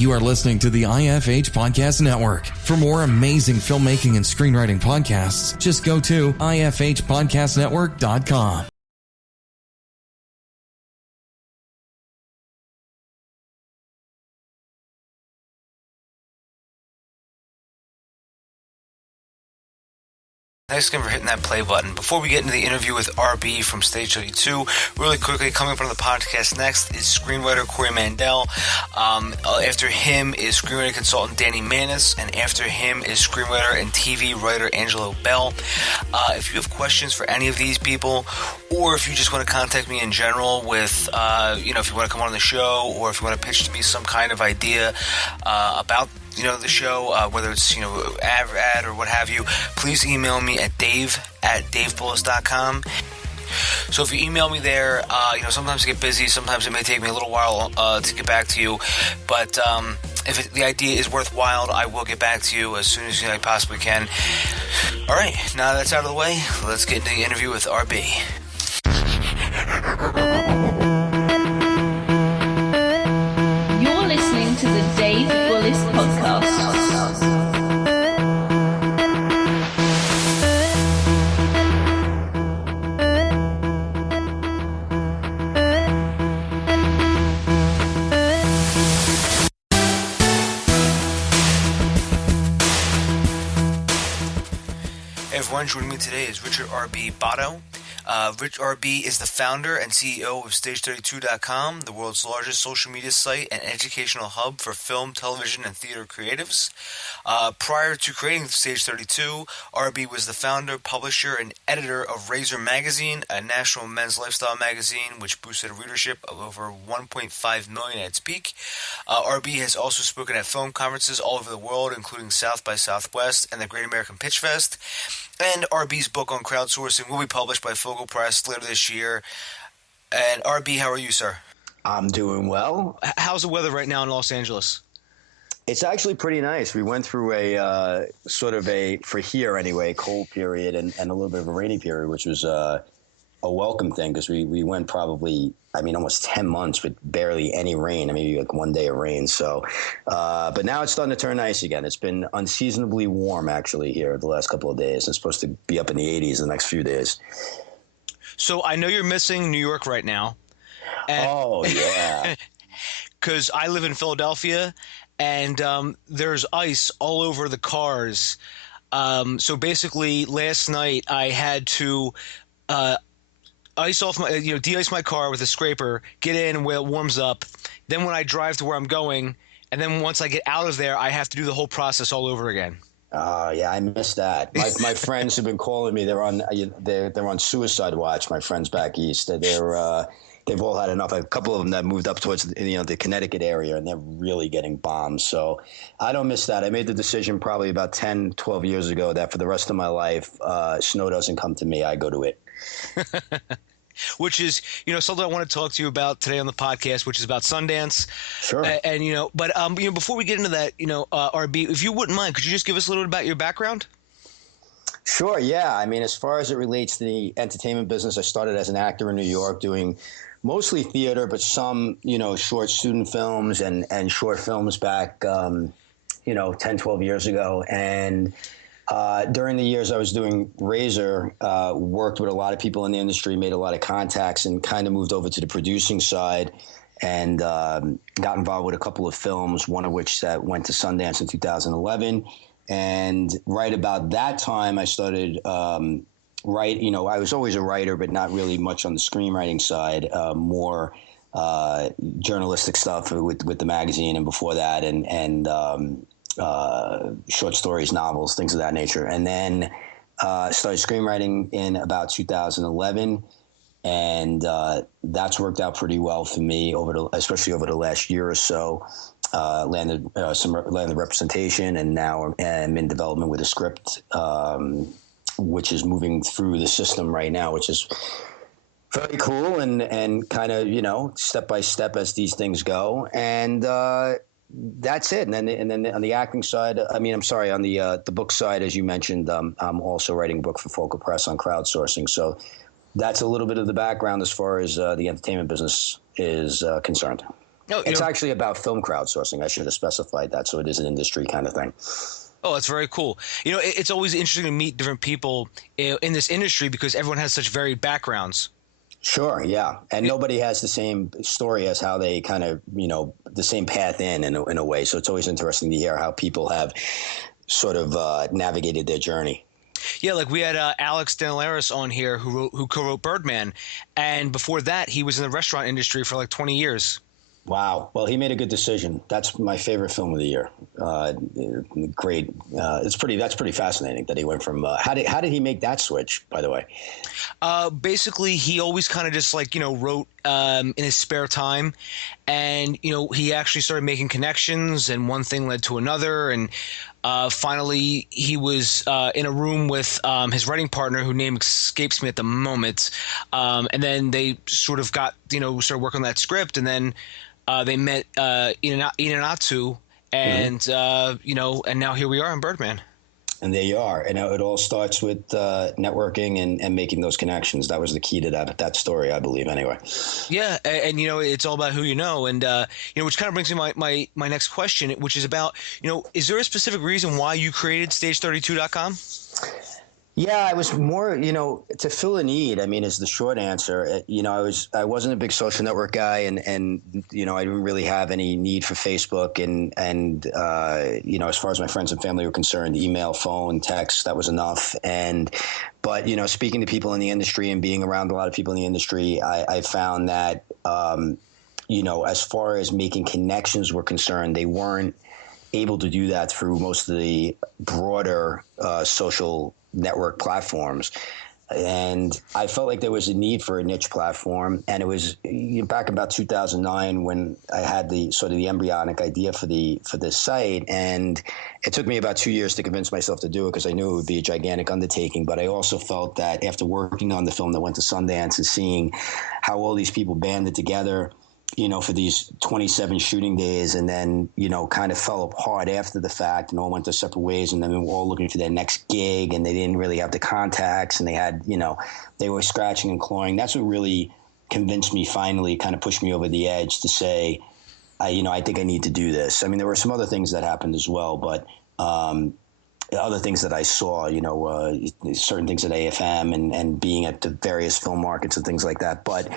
You are listening to the IFH Podcast Network. For more amazing filmmaking and screenwriting podcasts, just go to ifhpodcastnetwork.com. Thanks again for hitting that play button. Before we get into the interview with RB from Stage 32, really quickly, coming up on the podcast next is screenwriter Corey Mandel. After him is screenwriting consultant Danny Manis, and after him is screenwriter and TV writer Angelo Bell. If you have questions for any of these people, or if you just want to contact me in general with, if you want to come on the show, or if you want to pitch to me some kind of idea about the show, whether it's, ad or what have you, please email me at dave@davebullis.com. So if you email me there, sometimes I get busy, sometimes it may take me a little while to get back to you, but if the idea is worthwhile, I will get back to you as soon as I possibly can. All right, now that's out of the way, let's get into the interview with RB. You're listening to the Dave Bullis Podcast. Hey everyone, joining me today is Richard RB Botto. Rich RB is the founder and CEO of Stage32.com, the world's largest social media site and educational hub for film, television, and theater creatives. Prior to creating Stage 32, RB was the founder, publisher, and editor of Razor Magazine, a national men's lifestyle magazine which boosted a readership of over 1.5 million at its peak. RB has also spoken at film conferences all over the world, including South by Southwest and the Great American Pitch Fest. And RB's book on crowdsourcing will be published by Focal Press later this year. And RB, how are you, sir? I'm doing well. How's the weather right now in Los Angeles? It's actually pretty nice. We went through a for here anyway, cold period and a little bit of a rainy period, which was a welcome thing because we went probably, almost 10 months with barely any rain, maybe like one day of rain. So, but now it's starting to turn nice again. It's been unseasonably warm actually here the last couple of days. It's supposed to be up in the 80s the next few days. So I know you're missing New York right now. Oh, yeah. Because I live in Philadelphia, and there's ice all over the cars. So basically, last night I had to ice off my, de-ice my car with a scraper, get in and while it warms up. Then when I drive to where I'm going, and then once I get out of there, I have to do the whole process all over again. Yeah, I missed that. My friends have been calling me. They're on suicide watch. My friends back east. They've all had enough. A couple of them that moved up towards the Connecticut area, and they're really getting bombed. So I don't miss that. I made the decision probably about 10, 12 years ago that for the rest of my life, snow doesn't come to me. I go to it. Which is, something I want to talk to you about today on the podcast, which is about Sundance. Sure. But before we get into that, RB, if you wouldn't mind, could you just give us a little bit about your background? Sure. Yeah. As far as it relates to the entertainment business, I started as an actor in New York doing mostly theater, but some, short student films and short films back, 10, 12 years ago. And during the years I was doing Razor, worked with a lot of people in the industry, made a lot of contacts, and kind of moved over to the producing side and got involved with a couple of films, one of which that went to Sundance in 2011. And right about that time, I started I was always a writer, but not really much on the screenwriting side, more journalistic stuff with the magazine, and before that, and short stories, novels, things of that nature. And then started screenwriting in about 2011, and that's worked out pretty well for me especially over the last year or so. Landed representation, and now I'm in development with a script, which is moving through the system right now, which is very cool and kind of, step by step as these things go. And that's it. And then on the acting side, on the book side, as you mentioned, I'm also writing a book for Focal Press on crowdsourcing. So that's a little bit of the background as far as the entertainment business is concerned. No, It's actually about film crowdsourcing. I should have specified that, so it is an industry kind of thing. Oh, that's very cool. It's always interesting to meet different people in this industry because everyone has such varied backgrounds. Sure, yeah, and nobody has the same story as how they kind of, the same path in a way. So it's always interesting to hear how people have sort of navigated their journey. Yeah, like we had Alex Danielaris on here who co-wrote Birdman, and before that, he was in the restaurant industry for like 20 years. Wow. Well, he made a good decision. That's my favorite film of the year. Great. That's pretty fascinating that he went from. How did he make that switch? By the way. Basically, he always kind of just wrote in his spare time, and he actually started making connections, and one thing led to another, and finally he was in a room with his writing partner, whose name escapes me at the moment, and then they sort of got started working on that script, and then they met Inanatu, and and now here we are in Birdman. And there you are. And it all starts with networking and making those connections. That was the key to that story, I believe, anyway. Yeah, and it's all about who you know. And, which kind of brings me my next question, which is about, is there a specific reason why you created Stage32.com? Yeah, I was more, to fill a need. I mean, is the short answer. I wasn't a big social network guy, and I didn't really have any need for Facebook, and as far as my friends and family were concerned, email, phone, text, that was enough. But speaking to people in the industry and being around a lot of people in the industry, I found that as far as making connections were concerned, they weren't able to do that through most of the broader social network platforms. And I felt like there was a need for a niche platform. And it was back about 2009 when I had the sort of the embryonic idea for this site. And it took me about 2 years to convince myself to do it because I knew it would be a gigantic undertaking. But I also felt that after working on the film that went to Sundance and seeing how all these people banded together, for these 27 shooting days, and then, kind of fell apart after the fact and all went their separate ways. And then they were all looking for their next gig, and they didn't really have the contacts, and they had, they were scratching and clawing. That's what really convinced me, finally kind of pushed me over the edge to say, I think I need to do this. I mean, there were some other things that happened as well, but other things that I saw, certain things at AFM and being at the various film markets and things like that. But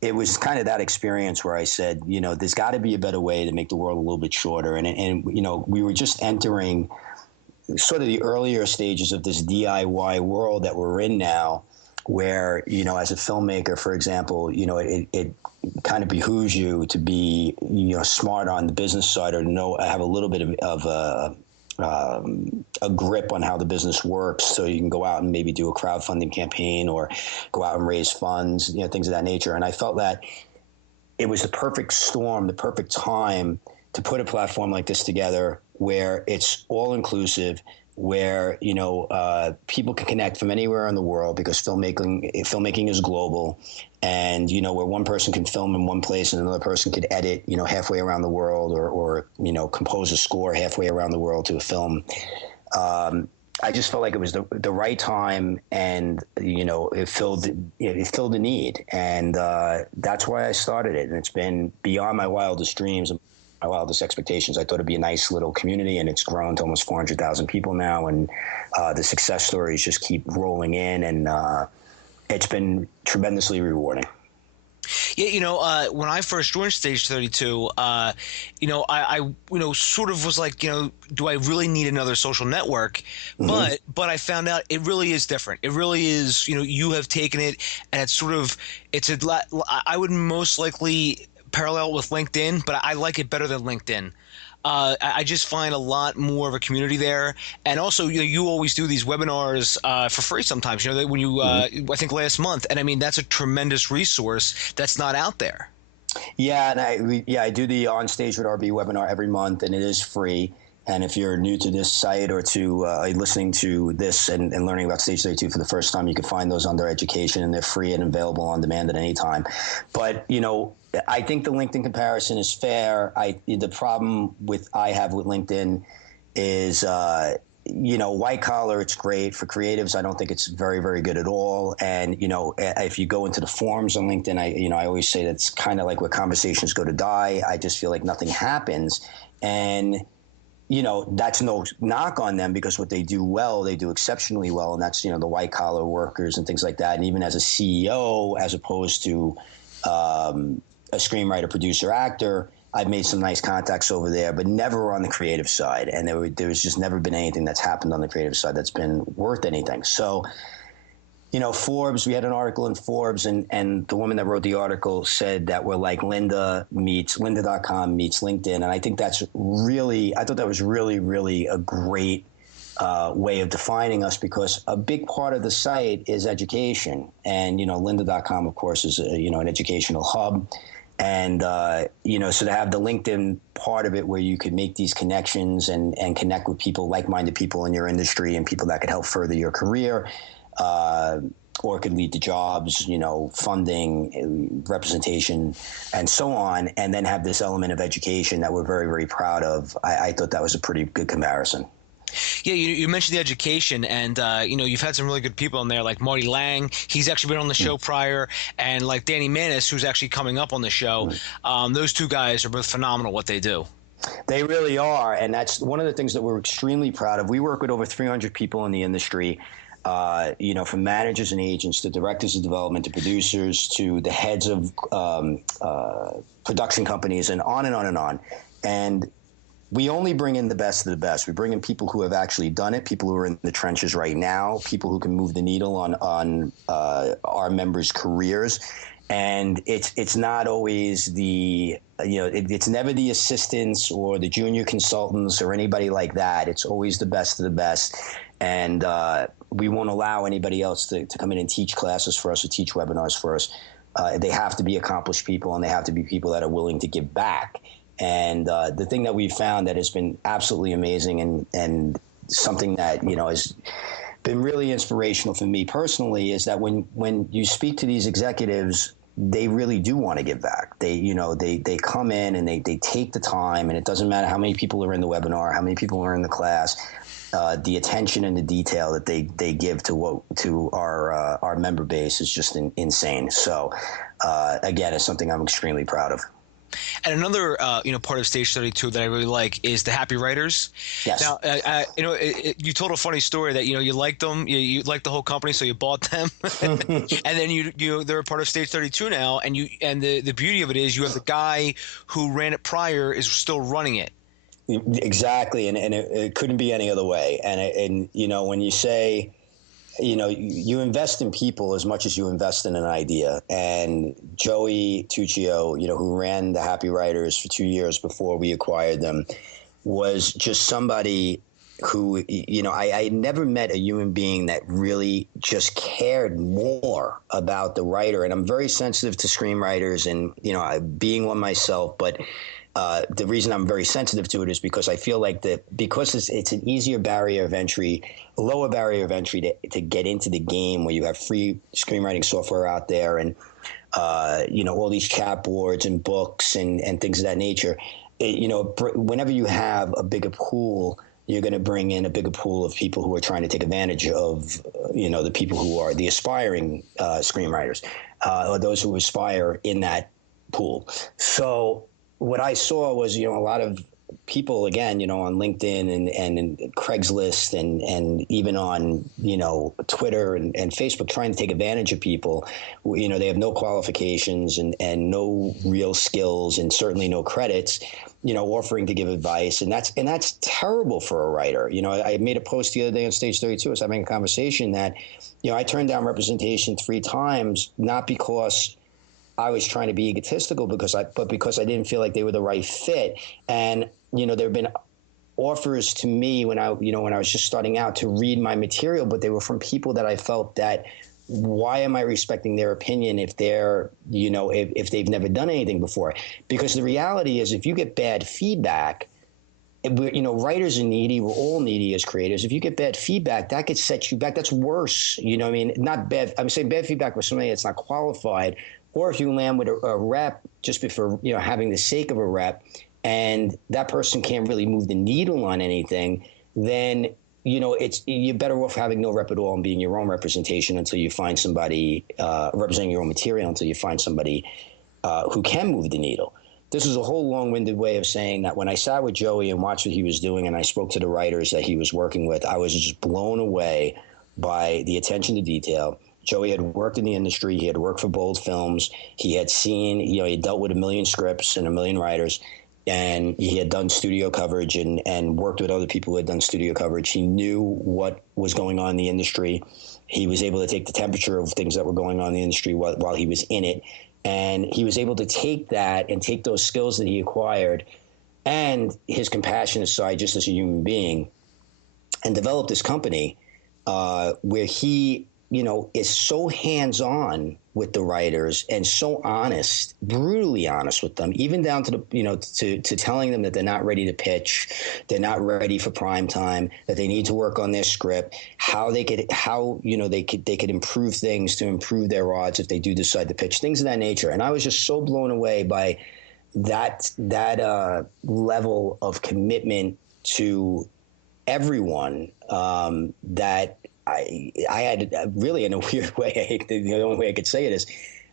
it was kind of that experience where I said, there's got to be a better way to make the world a little bit shorter. And we were just entering sort of the earlier stages of this DIY world that we're in now, where, as a filmmaker, for example, it kind of behooves you to be, smart on the business side, or have a little bit of a grip on how the business works, so you can go out and maybe do a crowdfunding campaign or go out and raise funds, things of that nature. And I felt that it was the perfect storm, the perfect time to put a platform like this together, where it's all inclusive, where people can connect from anywhere in the world, because filmmaking is global, and where one person can film in one place and another person could edit halfway around the world, or compose a score halfway around the world to a film. I just felt like it was the right time, and it filled a need, and that's why I started it. And it's been beyond my wildest dreams, my wildest expectations. I thought it'd be a nice little community, and it's grown to almost 400,000 people now, and the success stories just keep rolling in, and it's been tremendously rewarding. Yeah, when I first joined Stage 32, I sort of was like, do I really need another social network? Mm-hmm. But I found out it really is different. It really is, you have taken it, and I would most likely parallel with LinkedIn, but I like it better than LinkedIn. I just find a lot more of a community there, and also you always do these webinars for free sometimes. When you I think last month, and I mean that's a tremendous resource that's not out there. Yeah, and I do the On Stage with RB webinar every month, and it is free. And if you're new to this site, or to listening to this and learning about Stage 32 for the first time, you can find those under education, and they're free and available on demand at any time. But I think the LinkedIn comparison is fair. The problem I have with LinkedIn is white collar, it's great. For creatives, I don't think it's very, very good at all. And, if you go into the forums on LinkedIn, I always say that's kind of like where conversations go to die. I just feel like nothing happens. And, that's no knock on them, because what they do well, they do exceptionally well. And that's, the white collar workers and things like that. And even as a CEO, as opposed to a screenwriter, producer, actor, I've made some nice contacts over there, but never on the creative side. And there's just never been anything that's happened on the creative side that's been worth anything. So, Forbes, we had an article in Forbes, and the woman that wrote the article said that we're like lynda.com meets LinkedIn. And I think I thought that was really, really a great way of defining us, because a big part of the site is education. And, lynda.com, of course, is, an educational hub. And, so to have the LinkedIn part of it where you could make these connections and connect with people, like-minded people in your industry, and people that could help further your career, or could lead to jobs, funding, representation, and so on, and then have this element of education that we're very, very proud of. I thought that was a pretty good comparison. Yeah, you mentioned the education, and you've had some really good people in there, like Marty Lang. He's actually been on the show prior, and like Danny Manis, who's actually coming up on the show. Those two guys are both phenomenal what they do. They really are, and that's one of the things that we're extremely proud of. We work with over 300 people in the industry, from managers and agents to directors of development to producers to the heads of production companies, and on and on and on. And we only bring in the best of the best. We bring in people who have actually done it, people who are in the trenches right now, people who can move the needle on our members' careers. And it's not always it's never the assistants or the junior consultants or anybody like that. It's always the best of the best. And we won't allow anybody else to come in and teach classes for us or teach webinars for us. They have to be accomplished people, and they have to be people that are willing to give back. And the thing that we've found that has been absolutely amazing and something that, has been really inspirational for me personally is that when you speak to these executives, they really do want to give back. They come in and they take the time, and it doesn't matter how many people are in the webinar, how many people are in the class, the attention and the detail that they give to our member base is just insane. So again, it's something I'm extremely proud of. And another, part of Stage 32 that I really like is the happy writers. Yes. Now, you told a funny story that, you liked them, you liked the whole company, so you bought them. And then they're a part of Stage 32 now. And the beauty of it is you have the guy who ran it prior is still running it. Exactly. And it couldn't be any other way. And when you say, you invest in people as much as you invest in an idea. And Joey Tuccio, who ran the Happy Writers for 2 years before we acquired them, was just somebody who, I never met a human being that really just cared more about the writer. And I'm very sensitive to screenwriters and, being one myself, but the reason I'm very sensitive to it is because I feel like because it's an easier barrier of entry, a lower barrier of entry to get into the game, where you have free screenwriting software out there and, all these chat boards and books and things of that nature. Whenever you have a bigger pool, you're going to bring in a bigger pool of people who are trying to take advantage of, the people who are the aspiring screenwriters or those who aspire in that pool. So what I saw was, a lot of people, again, on LinkedIn and Craigslist and even on, Twitter and Facebook, trying to take advantage of people. They have no qualifications and no real skills and certainly no credits, offering to give advice. And that's terrible for a writer. I made a post the other day on Stage 32. I was having a conversation that, I turned down representation 3 times, not because I was trying to be egotistical, but because I didn't feel like they were the right fit. And, there have been offers to me when I was just starting out to read my material, but they were from people that I felt that, why am I respecting their opinion if they're, if they've never done anything before? Because the reality is, if you get bad feedback, writers are needy. We're all needy as creators. If you get bad feedback, that could set you back. That's worse. Not bad. I'm saying bad feedback with somebody that's not qualified. Or if you land with a rep just for having the sake of a rep, and that person can't really move the needle on anything, then you're better off having no rep at all and being your own representation until you find somebody representing your own material until you find somebody who can move the needle. This is a whole long-winded way of saying that when I sat with Joey and watched what he was doing and I spoke to the writers that he was working with, I was just blown away by the attention to detail. Joey had worked in the industry. He had worked for bold films. He had seen, he had dealt with 1 million scripts and 1 million writers, and he had done studio coverage and worked with other people who had done studio coverage. He knew what was going on in the industry. He was able to take the temperature of things that were going on in the industry while he was in it. And he was able to take that and take those skills that he acquired and his compassionate side just as a human being and develop this company where he, is so hands-on with the writers and so honest, brutally honest with them, even down to the, to telling them that they're not ready to pitch, they're not ready for prime time, that they need to work on their script, they could improve things to improve their odds if they do decide to pitch, things of that nature. And I was just so blown away by that level of commitment to everyone that I had really, in a weird way, the only way I could say it is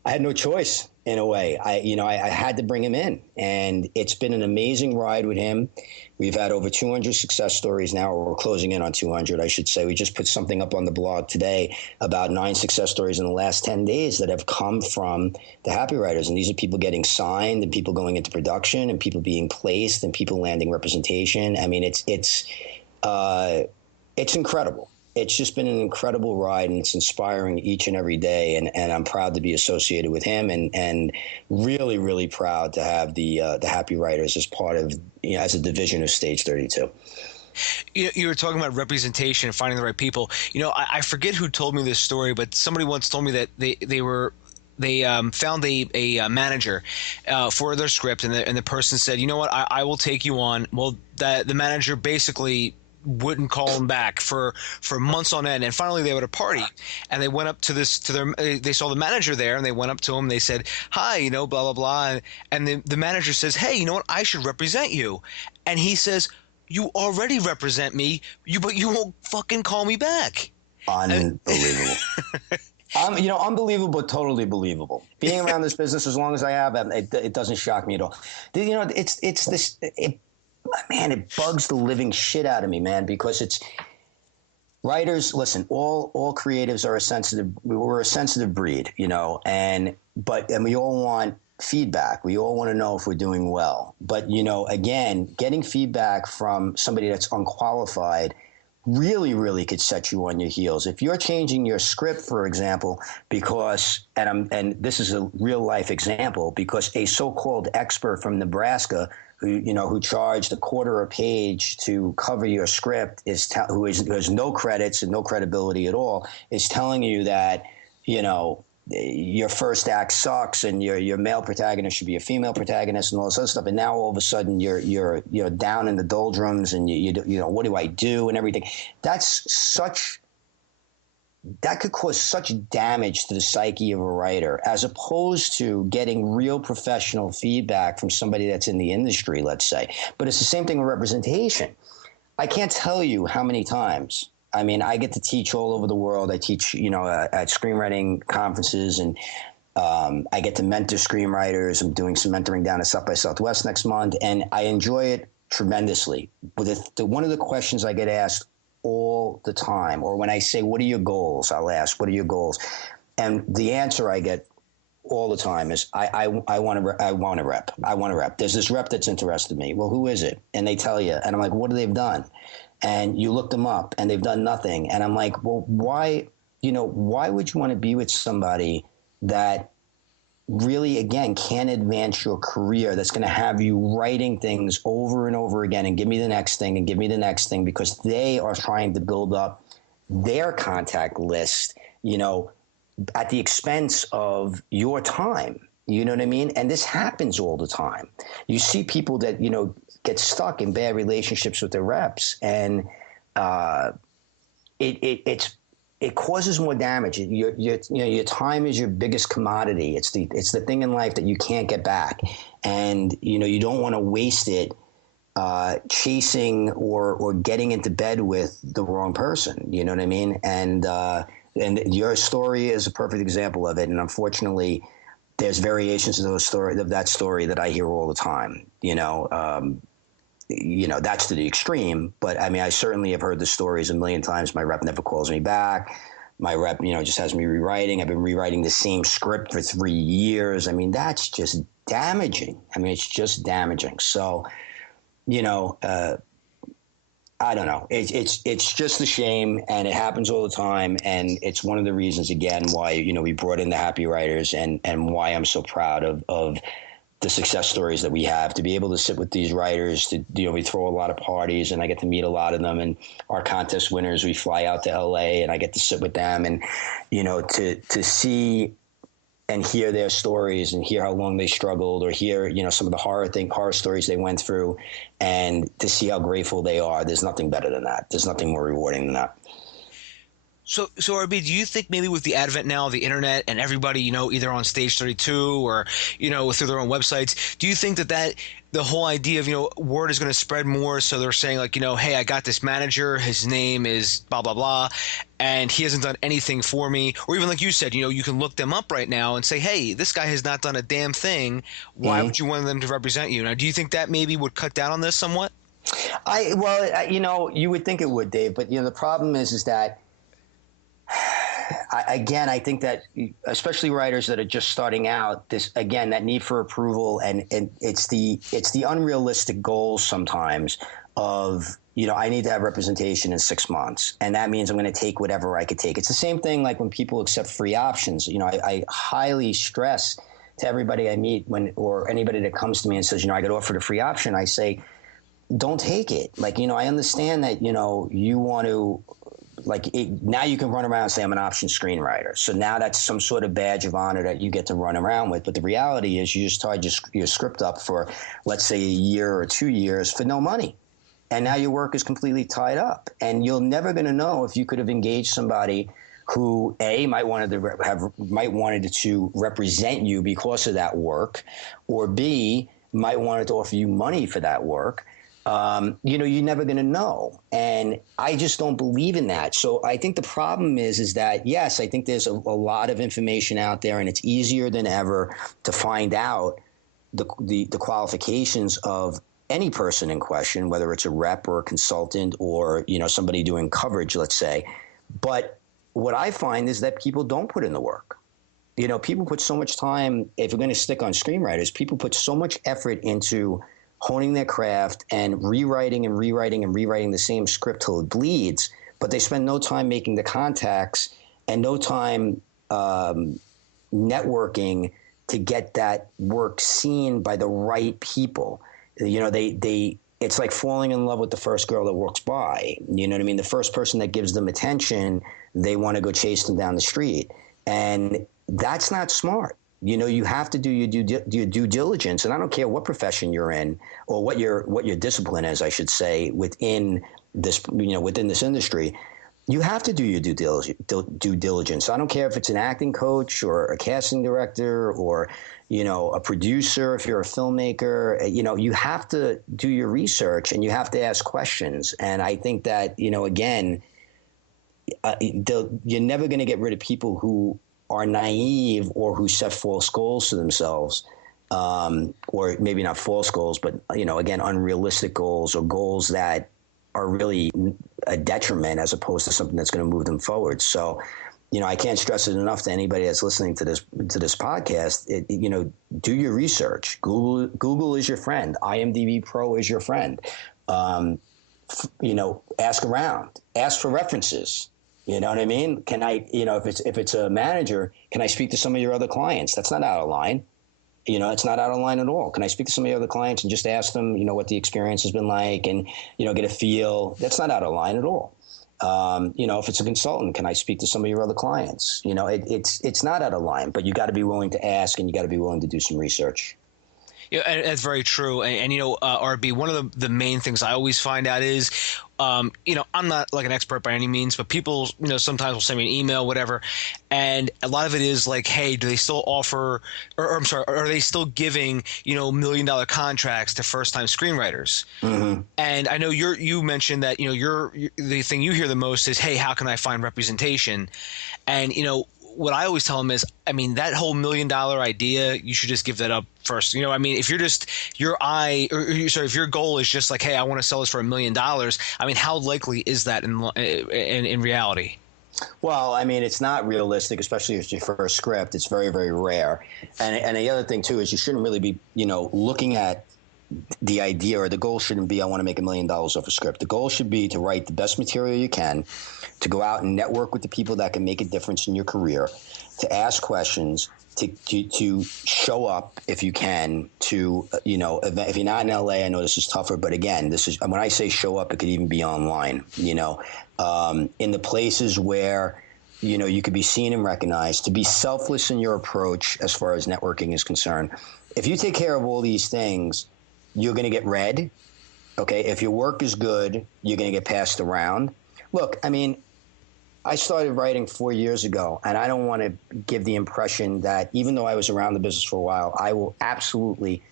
I had no choice in a way. I had to bring him in, and it's been an amazing ride with him. We've had over 200 success stories now, or we're closing in on 200, I should say. We just put something up on the blog today about 9 success stories in the last 10 days that have come from the Happy Writers. And these are people getting signed and people going into production and people being placed and people landing representation. I mean, it's incredible. It's just been an incredible ride, and it's inspiring each and every day. And I'm proud to be associated with him, and really, really proud to have the Happy Writers as part of, as a division of Stage 32. You were talking about representation and finding the right people. I forget who told me this story, but somebody once told me that they found a manager for their script, and the person said, "You know what? I will take you on." Well, the manager basically wouldn't call him back for months on end, and finally they were at a party, and they went up to they saw the manager there, and they went up to him. They said, "Hi, blah blah blah," and the manager says, "Hey, you know what? I should represent you," and he says, "You already represent me, but you won't fucking call me back." Unbelievable. Unbelievable, but totally believable. Being around this business as long as I have, it doesn't shock me at all. It's this. Man, it bugs the living shit out of me, man, because it's writers. Listen, all creatives are we're a sensitive breed, and we all want feedback. We all want to know if we're doing well. But, again, getting feedback from somebody that's unqualified really, really could set you on your heels. If you're changing your script, for example, because, and this is a real life example, because a so-called expert from Nebraska who charged $0.25 a page to cover your script who has no credits and no credibility at all, is telling you that, your first act sucks and your male protagonist should be a female protagonist and all this other stuff. And now all of a sudden you're down in the doldrums and what do I do and everything. That could cause such damage to the psyche of a writer, as opposed to getting real professional feedback from somebody that's in the industry, let's say. But it's the same thing with representation. I can't tell you how many times. I mean, I get to teach all over the world. I teach, at screenwriting conferences, and I get to mentor screenwriters. I'm doing some mentoring down at South by Southwest next month, and I enjoy it tremendously. But one of the questions I get asked all the time, or when I say, "What are your goals?" I'll ask, "What are your goals?" And the answer I get all the time is, I want to rep. I want to rep. There's this rep that's interested in me. Well, who is it? And they tell you, and I'm like, what have they done? And you look them up, and they've done nothing. And I'm like, well, why would you want to be with somebody that really, again, can advance your career, that's going to have you writing things over and over again and give me the next thing and give me the next thing, because they are trying to build up their contact list, at the expense of your time. You know what I mean? And this happens all the time. You see people that, get stuck in bad relationships with their reps, and it causes more damage. Your time is your biggest commodity. It's the thing in life that you can't get back, and you don't want to waste it chasing or getting into bed with the wrong person. You know what I mean? And your story is a perfect example of it. And unfortunately, there's variations of that story that I hear all the time. That's to the extreme. But I mean, I certainly have heard the stories a million times. My rep never calls me back. My rep, just has me rewriting. I've been rewriting the same script for 3 years. I mean, that's just damaging. I mean, it's just damaging. So, I don't know. It's just a shame, and it happens all the time. And it's one of the reasons, again, why we brought in the happy writers, and why I'm so proud of the success stories that we have, to be able to sit with these writers. We throw a lot of parties, and I get to meet a lot of them. And our contest winners, we fly out to LA, and I get to sit with them, and to see and hear their stories and hear how long they struggled, or hear, some of the horror stories they went through, and to see how grateful they are. There's nothing better than that. There's nothing more rewarding than that. So RB, do you think maybe with the advent now of the internet and everybody, either on Stage 32 or, through their own websites, do you think that the whole idea of, word is going to spread more? So they're saying like, hey, I got this manager, his name is blah, blah, blah, and he hasn't done anything for me. Or even like you said, you can look them up right now and say, hey, this guy has not done a damn thing. Why would you want them to represent you? Now, do you think that maybe would cut down on this somewhat? You would think it would, Dave, but the problem is that, I think that especially writers that are just starting out, that need for approval, and it's the unrealistic goals sometimes of, I need to have representation in 6 months, and that means I'm going to take whatever I could take. It's the same thing like when people accept free options. I highly stress to everybody I meet or anybody that comes to me and says, I got offered a free option, I say, don't take it. Like, I understand that, you want to, now you can run around and say, I'm an option screenwriter. So now that's some sort of badge of honor that you get to run around with. But the reality is you just tied your script up for, let's say, a year or 2 years for no money. And now your work is completely tied up. And you're never going to know if you could have engaged somebody who, A, might wanted to represent you because of that work, or B, might wanted to offer you money for that work. You're never going to know. And I just don't believe in that. So I think the problem is that, yes, I think there's a lot of information out there, and it's easier than ever to find out the qualifications of any person in question, whether it's a rep or a consultant or, somebody doing coverage, let's say. But what I find is that people don't put in the work. People put so much time, if we're going to stick on screenwriters, people put so much effort into honing their craft and rewriting the same script till it bleeds, but they spend no time making the contacts and no time networking to get that work seen by the right people. It's like falling in love with the first girl that walks by. You know what I mean? The first person that gives them attention, they want to go chase them down the street. And that's not smart. You have to do your due diligence, and I don't care what profession you're in or what your discipline is, I should say, within this industry. You have to do your due diligence. I don't care if it's an acting coach or a casting director or a producer. If you're a filmmaker, you have to do your research and you have to ask questions. And I think that again, you're never going to get rid of people who are naive or who set false goals to themselves, or maybe not false goals, but, again, unrealistic goals or goals that are really a detriment as opposed to something that's going to move them forward. So, I can't stress it enough to anybody that's listening to this podcast. Do your research. Google is your friend. IMDb Pro is your friend. Ask around. Ask for references. You know what I mean? Can I, if it's a manager, can I speak to some of your other clients? That's not out of line. It's not out of line at all. Can I speak to some of your other clients and just ask them, what the experience has been like and, get a feel? That's not out of line at all. If it's a consultant, can I speak to some of your other clients? It's not out of line, but you got to be willing to ask and you got to be willing to do some research. Yeah, that's very true. And RB, one of the main things I always find out is I'm not like an expert by any means, but people, sometimes will send me an email, whatever. And a lot of it is like, hey, do they still offer, or I'm sorry, are they still giving, $1 million contracts to first time screenwriters? Mm-hmm. And I know you mentioned that, the thing you hear the most is, hey, how can I find representation? And, what I always tell them is, that whole $1 million idea, you should just give that up first. If you're just if your goal is just like, hey, I want to sell this for $1 million. How likely is that in reality? Well, it's not realistic, especially if it's your first script. It's very, very rare. And the other thing too is you shouldn't really be, looking at the idea, or the goal shouldn't be, I want to make $1 million off a script. The goal should be to write the best material you can, to go out and network with the people that can make a difference in your career, to ask questions, to show up if you can, to, if you're not in LA, I know this is tougher, but again, this is, when I say show up, it could even be online, in the places where, you could be seen and recognized, to be selfless in your approach as far as networking is concerned. If you take care of all these things, you're going to get read. Okay. If your work is good, you're going to get passed around. Look, I started writing 4 years ago, and I don't want to give the impression that even though I was around the business for a while, I will absolutely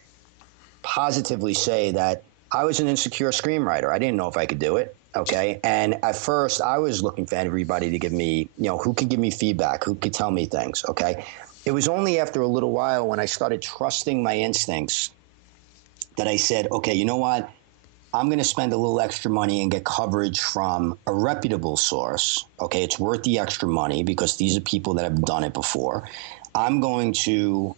positively say that I was an insecure screenwriter. I didn't know if I could do it. Okay. And at first I was looking for everybody to give me, who could give me feedback, who could tell me things. Okay. It was only after a little while when I started trusting my instincts that I said, okay, you know what? I'm going to spend a little extra money and get coverage from a reputable source. Okay, it's worth the extra money because these are people that have done it before. I'm going to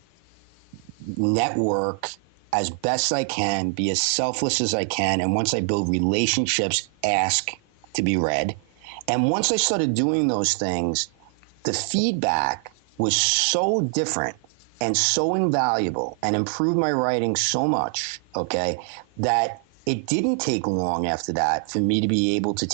network as best I can, be as selfless as I can, and once I build relationships, ask to be read. And once I started doing those things, the feedback was so different and so invaluable and improved my writing so much, okay, that it didn't take long after that for me to be able to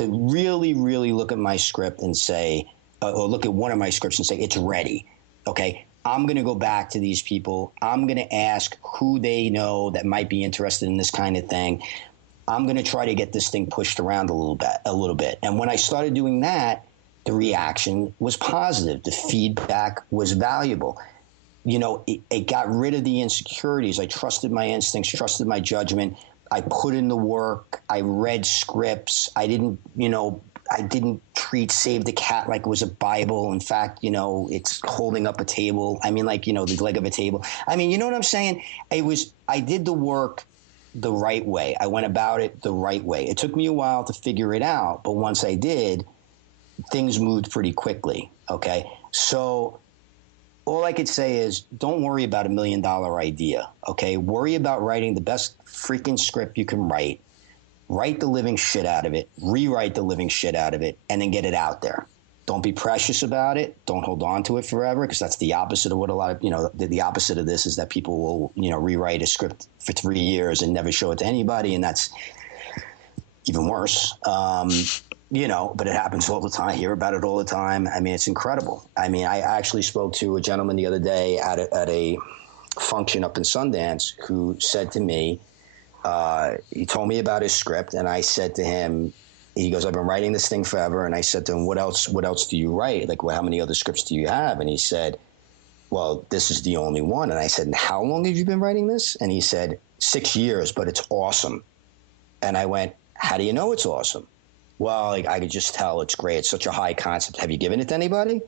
really, really look at my script and say, or look at one of my scripts and say, it's ready, okay? I'm going to go back to these people. I'm going to ask who they know that might be interested in this kind of thing. I'm going to try to get this thing pushed around a little bit. And when I started doing that, the reaction was positive. The feedback was valuable. It got rid of the insecurities. I trusted my instincts, trusted my judgment. I put in the work. I read scripts. I didn't treat Save the Cat like it was a Bible. In fact, it's holding up a table. The leg of a table. You know what I'm saying? I did the work the right way. I went about it the right way. It took me a while to figure it out, but once I did, things moved pretty quickly. Okay. So all I could say is don't worry about $1 million idea. Okay. Worry about writing the best freaking script you can write. Write the living shit out of it, rewrite the living shit out of it, and then get it out there. Don't be precious about it. Don't hold on to it forever, because that's the opposite of what a lot of, the opposite of this is that people will, rewrite a script for 3 years and never show it to anybody. And that's even worse. But it happens all the time. I hear about it all the time. It's incredible. I actually spoke to a gentleman the other day at a function up in Sundance who said to me, he told me about his script, and I said to him, he goes, I've been writing this thing forever. And I said to him, what else do you write? Like, how many other scripts do you have? And he said, well, this is the only one. And I said, and how long have you been writing this? And he said, 6 years, but it's awesome. And I went, how do you know it's awesome? Well, I could just tell it's great. It's such a high concept. Have you given it to anybody?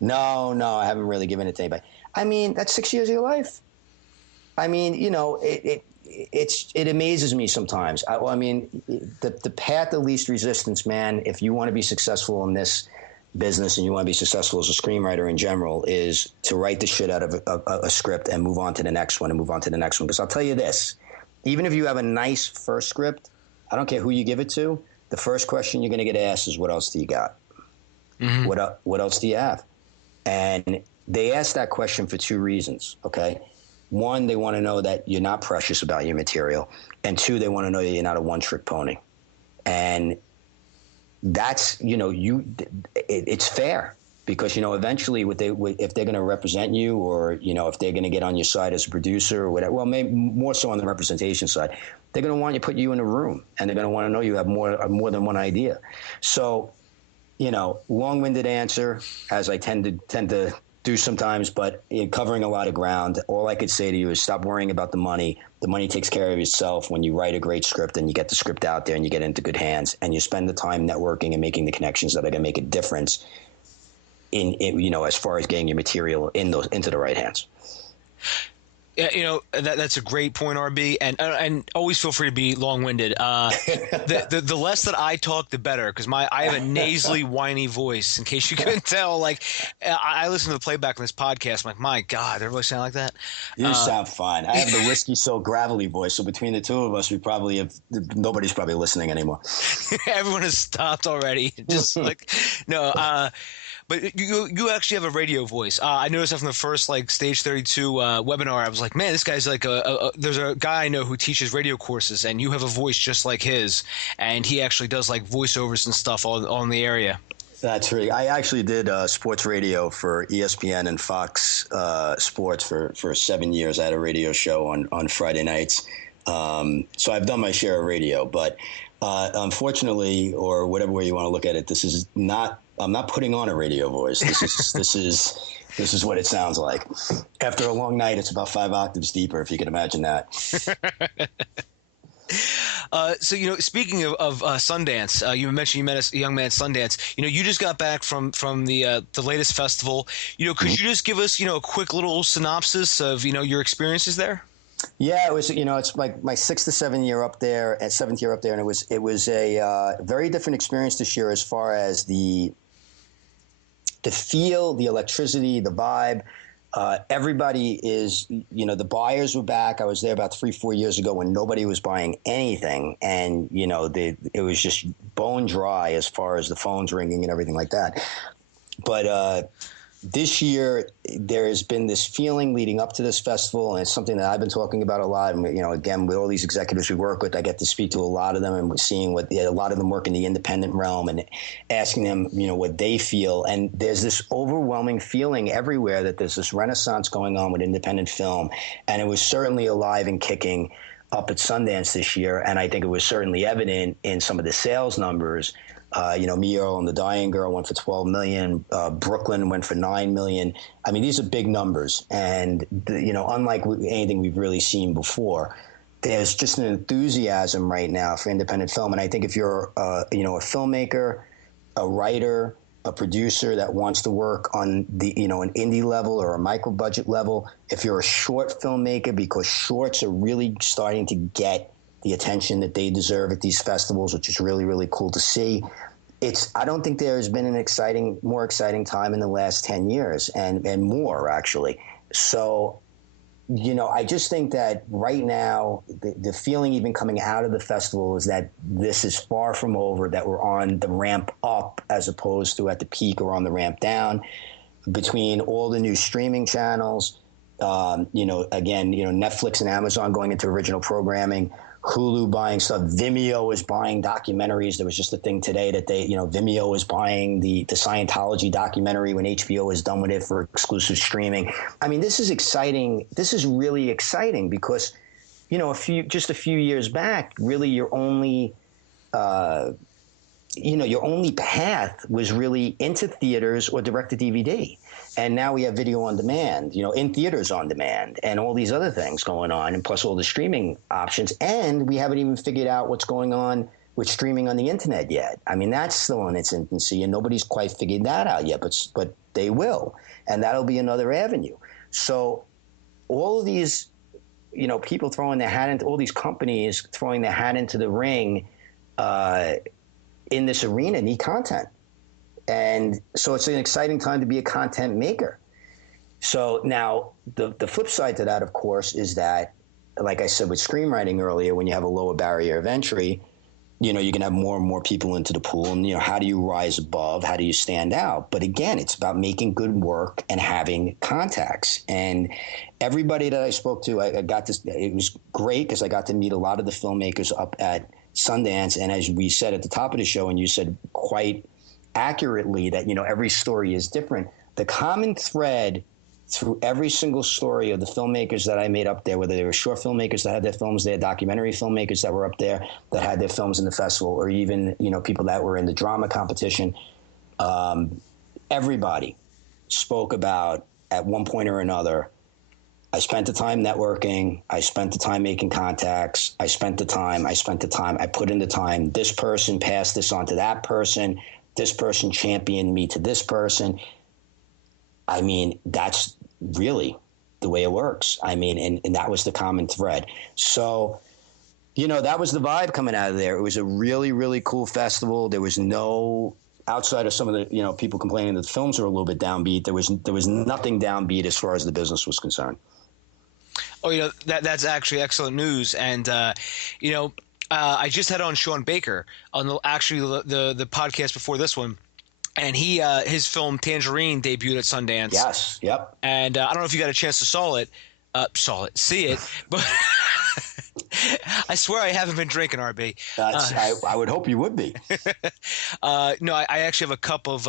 No, I haven't really given it to anybody. That's 6 years of your life. It amazes me sometimes. The path of least resistance, man, if you want to be successful in this business and you want to be successful as a screenwriter in general, is to write the shit out of a script and move on to the next one and move on to the next one. Because I'll tell you this, even if you have a nice first script, I don't care who you give it to, the first question you're going to get asked is, what else do you got? Mm-hmm. What else do you have? And they ask that question for two reasons, okay? One, they want to know that you're not precious about your material. And two, they want to know that you're not a one-trick pony. And that's, it's fair. because, eventually if they're going to represent you, or, if they're going to get on your side as a producer or whatever, well, maybe more so on the representation side, they're going to want to put you in a room, and they're going to want to know you have more than one idea. So, long-winded answer, as I tend to do sometimes, but in covering a lot of ground, all I could say to you is stop worrying about the money. The money takes care of itself when you write a great script and you get the script out there and you get into good hands, and you spend the time networking and making the connections that are going to make a difference in as far as getting your material into the right hands. Yeah, that's a great point, RB, and always feel free to be long-winded. The less that I talk, the better, because I have a nasally, whiny voice. In case you couldn't tell, like I listen to the playback on this podcast. I'm like, my God, everybody sound like that. You sound fine. I have the whiskey so gravelly voice, so between the two of us, we probably have nobody's probably listening anymore. Everyone has stopped already. Just like no. But you actually have a radio voice. I noticed that from the first Stage 32 webinar. I was like, man, this guy's like there's a guy I know who teaches radio courses, and you have a voice just like his, and he actually does voiceovers and stuff on the area. That's right. I actually did sports radio for ESPN and Fox Sports for 7 years. I had a radio show on Friday nights. So I've done my share of radio, but unfortunately, or whatever way you want to look at it, I'm not putting on a radio voice. This is what it sounds like. After a long night, it's about 5 octaves deeper, if you can imagine that. So speaking of Sundance, you mentioned you met a young man at Sundance. You just got back from the latest festival. Could you just give us a quick little synopsis of your experiences there? Yeah, it was. It's like my 6th to 7th year up there, and 7th year up there, and it was a very different experience this year as far as the feel, the electricity, the vibe. Everybody is, the buyers were back. I was there about 3-4 years ago when nobody was buying anything, and it was just bone dry as far as the phones ringing and everything like that. But this year, there has been this feeling leading up to this festival, and it's something that I've been talking about a lot. And, again, with all these executives we work with, I get to speak to a lot of them, and we're seeing a lot of them work in the independent realm and asking them, what they feel. And there's this overwhelming feeling everywhere that there's this renaissance going on with independent film. And it was certainly alive and kicking up at Sundance this year. And I think it was certainly evident in some of the sales numbers. Me, Earl, and the Dying Girl went for $12 million. Brooklyn went for $9 million. I mean, these are big numbers. And, unlike anything we've really seen before, there's just an enthusiasm right now for independent film. And I think if you're, a filmmaker, a writer, a producer that wants to work on the, an indie level or a micro budget level, if you're a short filmmaker, because shorts are really starting to get the attention that they deserve at these festivals, which is really, really cool to see. I don't think there has been an more exciting time in the last 10 years and more, actually. So, I just think that right now, the feeling even coming out of the festival is that this is far from over, that we're on the ramp up as opposed to at the peak or on the ramp down. Between all the new streaming channels, Netflix and Amazon going into original programming, Hulu buying stuff, Vimeo is buying documentaries. There was just a thing today that Vimeo is buying the Scientology documentary when HBO is done with it for exclusive streaming. I mean, this is exciting. This is really exciting because, just a few years back, really your only path was really into theaters or direct to DVD. And now we have video on demand, in theaters on demand, and all these other things going on, and plus all the streaming options. And we haven't even figured out what's going on with streaming on the internet yet. I mean, that's still in its infancy, and nobody's quite figured that out yet, but they will. And that'll be another avenue. So all of these, people throwing their hat into, all these companies throwing their hat into the ring in this arena need content. And so it's an exciting time to be a content maker. So now the flip side to that, of course, is that, like I said with screenwriting earlier, when you have a lower barrier of entry, you can have more and more people into the pool. And, how do you rise above? How do you stand out? But again, it's about making good work and having contacts. And everybody that I spoke to, it was great because I got to meet a lot of the filmmakers up at Sundance. And as we said at the top of the show, and you said quite accurately that, every story is different. The common thread through every single story of the filmmakers that I made up there, whether they were short filmmakers that had their films there, documentary filmmakers that were up there that had their films in the festival, or even, people that were in the drama competition, everybody spoke about, at one point or another, I spent the time networking, I spent the time making contacts, I spent the time, I put in the time, this person passed this on to that person, this person championed me to this person. I mean, that's really the way it works. I mean, and that was the common thread. So, that was the vibe coming out of there. It was a really, really cool festival. There was no, outside of some of the, people complaining that the films were a little bit downbeat, there was nothing downbeat as far as the business was concerned. Oh, that's actually excellent news. And, I just had on Sean Baker on the podcast before this one. And his film Tangerine debuted at Sundance. Yes, yep. And I don't know if you got a chance to see it, but I swear I haven't been drinking, RB. I would hope you would be. No, I actually have a cup of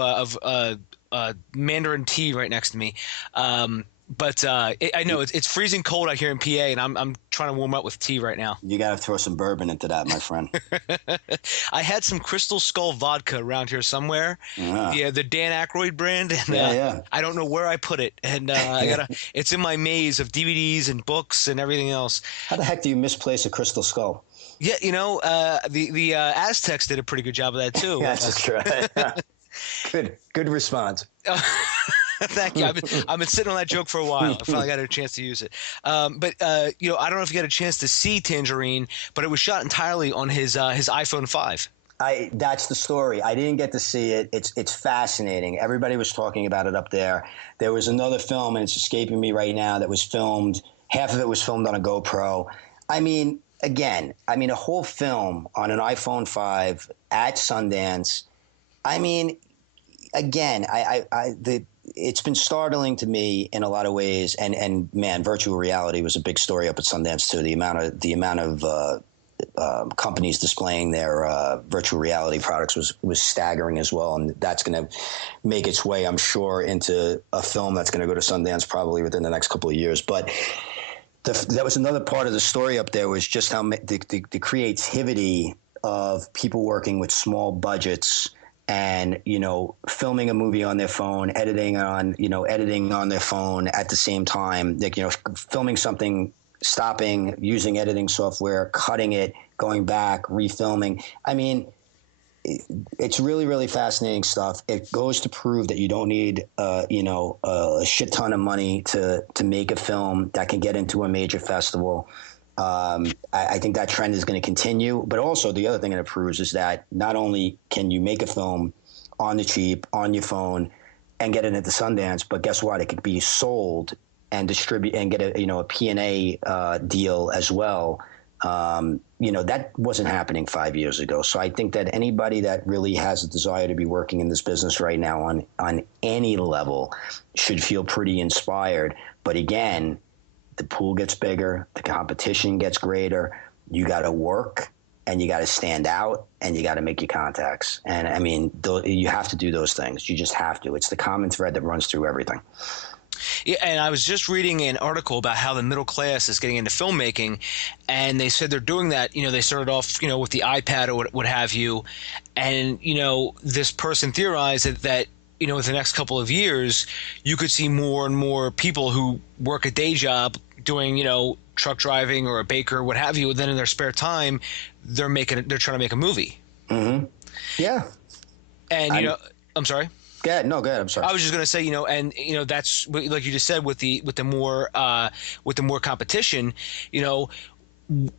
Mandarin tea right next to me. But I know it's freezing cold out here in PA, and I'm trying to warm up with tea right now. You got to throw some bourbon into that, my friend. I had some Crystal Skull vodka around here somewhere. Yeah, the Dan Aykroyd brand. And, yeah. I don't know where I put it, and it's in my maze of DVDs and books and everything else. How the heck do you misplace a Crystal Skull? Yeah, the Aztecs did a pretty good job of that too. Yeah, that's right. Good response. Thank you. I've been sitting on that joke for a while. I finally got a chance to use it. But I don't know if you got a chance to see Tangerine, but it was shot entirely on his iPhone 5. That's the story. I didn't get to see it. It's fascinating. Everybody was talking about it up there. There was another film, and it's escaping me right now, that was filmed. Half of it was filmed on a GoPro. I mean, again, a whole film on an iPhone 5 at Sundance. I mean, again, it's been startling to me in a lot of ways, and man, virtual reality was a big story up at Sundance too. The amount of companies displaying their virtual reality products was staggering as well, and that's going to make its way, I'm sure, into a film that's going to go to Sundance probably within the next couple of years. But that was another part of the story up there, was just how the creativity of people working with small budgets. And, filming a movie on their phone, editing on their phone at the same time, filming something, stopping, using editing software, cutting it, going back, refilming. I mean, it's really, really fascinating stuff. It goes to prove that you don't need, a shit ton of money to make a film that can get into a major festival. I think that trend is going to continue, but also the other thing that it proves is that not only can you make a film on the cheap, on your phone, and get it into Sundance, but guess what? It could be sold and distribute and get a P&A deal as well. That wasn't happening 5 years ago. So I think that anybody that really has a desire to be working in this business right now on any level should feel pretty inspired. But again, the pool gets bigger, the competition gets greater. You got to work, and you got to stand out, and you got to make your contacts. And I mean, you have to do those things. You just have to. It's the common thread that runs through everything. Yeah, and I was just reading an article about how the middle class is getting into filmmaking, and they said they're doing that. They started off, with the iPad or what have you, and this person theorized that within the next couple of years, you could see more and more people who work a day job doing, truck driving or a baker, what have you. And then in their spare time, they're trying to make a movie. Mm-hmm. Yeah. And, I'm sorry. Go ahead. No, go ahead. I'm sorry. I was just going to say, and that's like you just said with the more competition,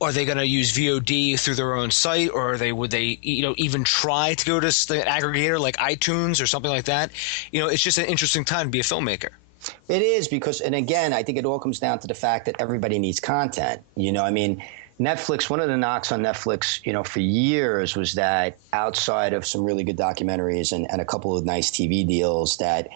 are they going to use VOD through their own site, or would they even try to go to the aggregator like iTunes or something like that? It's just an interesting time to be a filmmaker. It is because, and again, I think it all comes down to the fact that everybody needs content. Netflix, one of the knocks on Netflix, for years was that outside of some really good documentaries and a couple of nice TV deals that,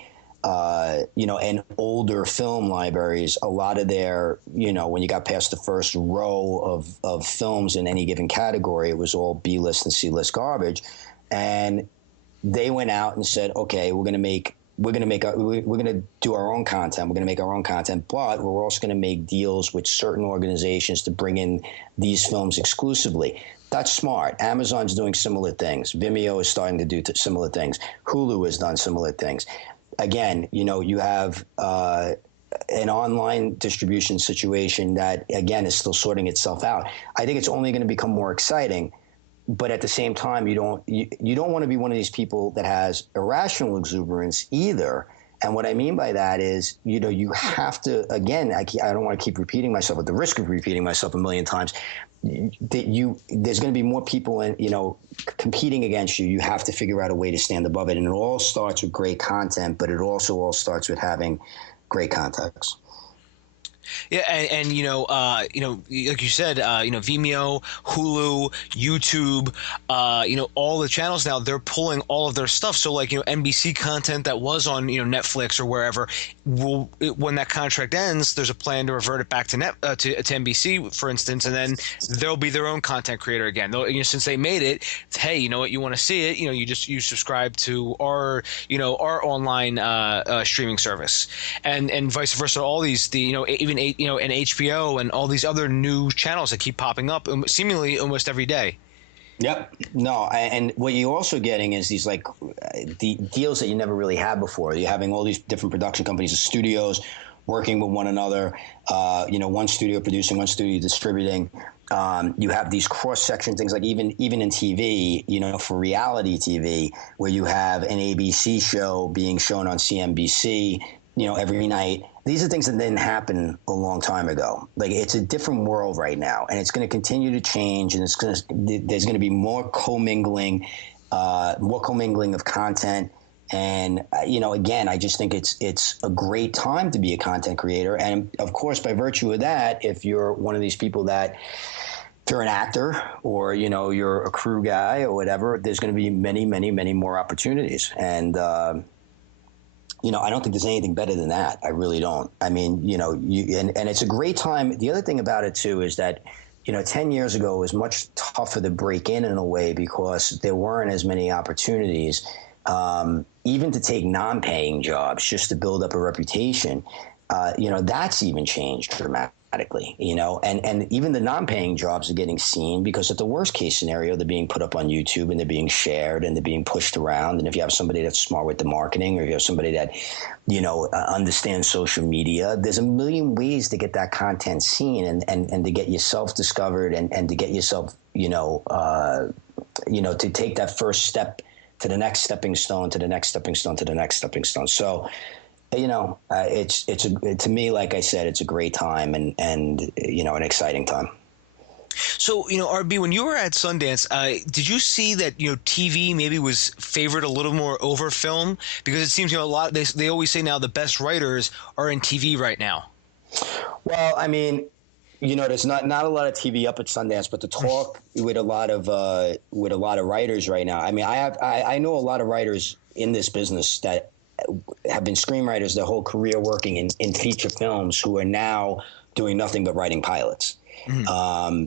and older film libraries, a lot of their, when you got past the first row of films in any given category, it was all B-list and C-list garbage. And they went out and said, okay, we're going to do our own content. We're going to make our own content, but we're also going to make deals with certain organizations to bring in these films exclusively. That's smart. Amazon's doing similar things. Vimeo is starting to do similar things. Hulu has done similar things. Again, you have an online distribution situation that, again, is still sorting itself out. I think it's only going to become more exciting. But at the same time, you don't want to be one of these people that has irrational exuberance either. And what I mean by that is, you have to, again, I don't want to keep repeating myself at the risk of repeating myself a million times, that there's going to be more people competing against you. You have to figure out a way to stand above it. And it all starts with great content, but it also all starts with having great context. Yeah, and like you said, Vimeo, Hulu, YouTube, all the channels now, they're pulling all of their stuff. So like, NBC content that was on, Netflix or wherever, when that contract ends, there's a plan to revert it back to NBC, for instance, and then they'll be their own content creator again. Since they made it, hey, you know what, you want to see it, you subscribe to our online streaming service, and vice versa. All these, even and HBO and all these other new channels that keep popping up seemingly almost every day. Yep. No, and what you're also getting is these like the deals that you never really had before. You're having all these different production companies and studios working with one another. One studio producing, one studio distributing. You have these cross-section things like even in TV, for reality TV, where you have an ABC show being shown on CNBC, every night. These are things that didn't happen a long time ago. Like, it's a different world right now, and it's going to continue to change, and there's going to be more commingling of content. And, again, I just think it's a great time to be a content creator. And, of course, by virtue of that, if you're one of these people that – if you're an actor or, you're a crew guy or whatever, there's going to be many, many, many more opportunities. And, I don't think there's anything better than that. I really don't. I mean, and it's a great time. The other thing about it, too, is that, 10 years ago it was much tougher to break in a way because there weren't as many opportunities, even to take non-paying jobs just to build up a reputation. That's even changed dramatically, and even the non-paying jobs are getting seen because at the worst case scenario, they're being put up on YouTube and they're being shared and they're being pushed around. And if you have somebody that's smart with the marketing, or if you have somebody that, understands social media, there's a million ways to get that content seen and to get yourself discovered and to get yourself, to take that first step to the next stepping stone, to the next stepping stone, to the next stepping stone. So, to me, like I said, it's a great time and an exciting time. So, RB, when you were at Sundance, did you see that, TV maybe was favored a little more over film? Because it seems, a lot, they always say now the best writers are in TV right now. Well, I mean, there's not a lot of TV up at Sundance, but to talk with a lot of writers right now. I mean, I know a lot of writers in this business that have been screenwriters their whole career working in feature films who are now doing nothing but writing pilots. Mm-hmm.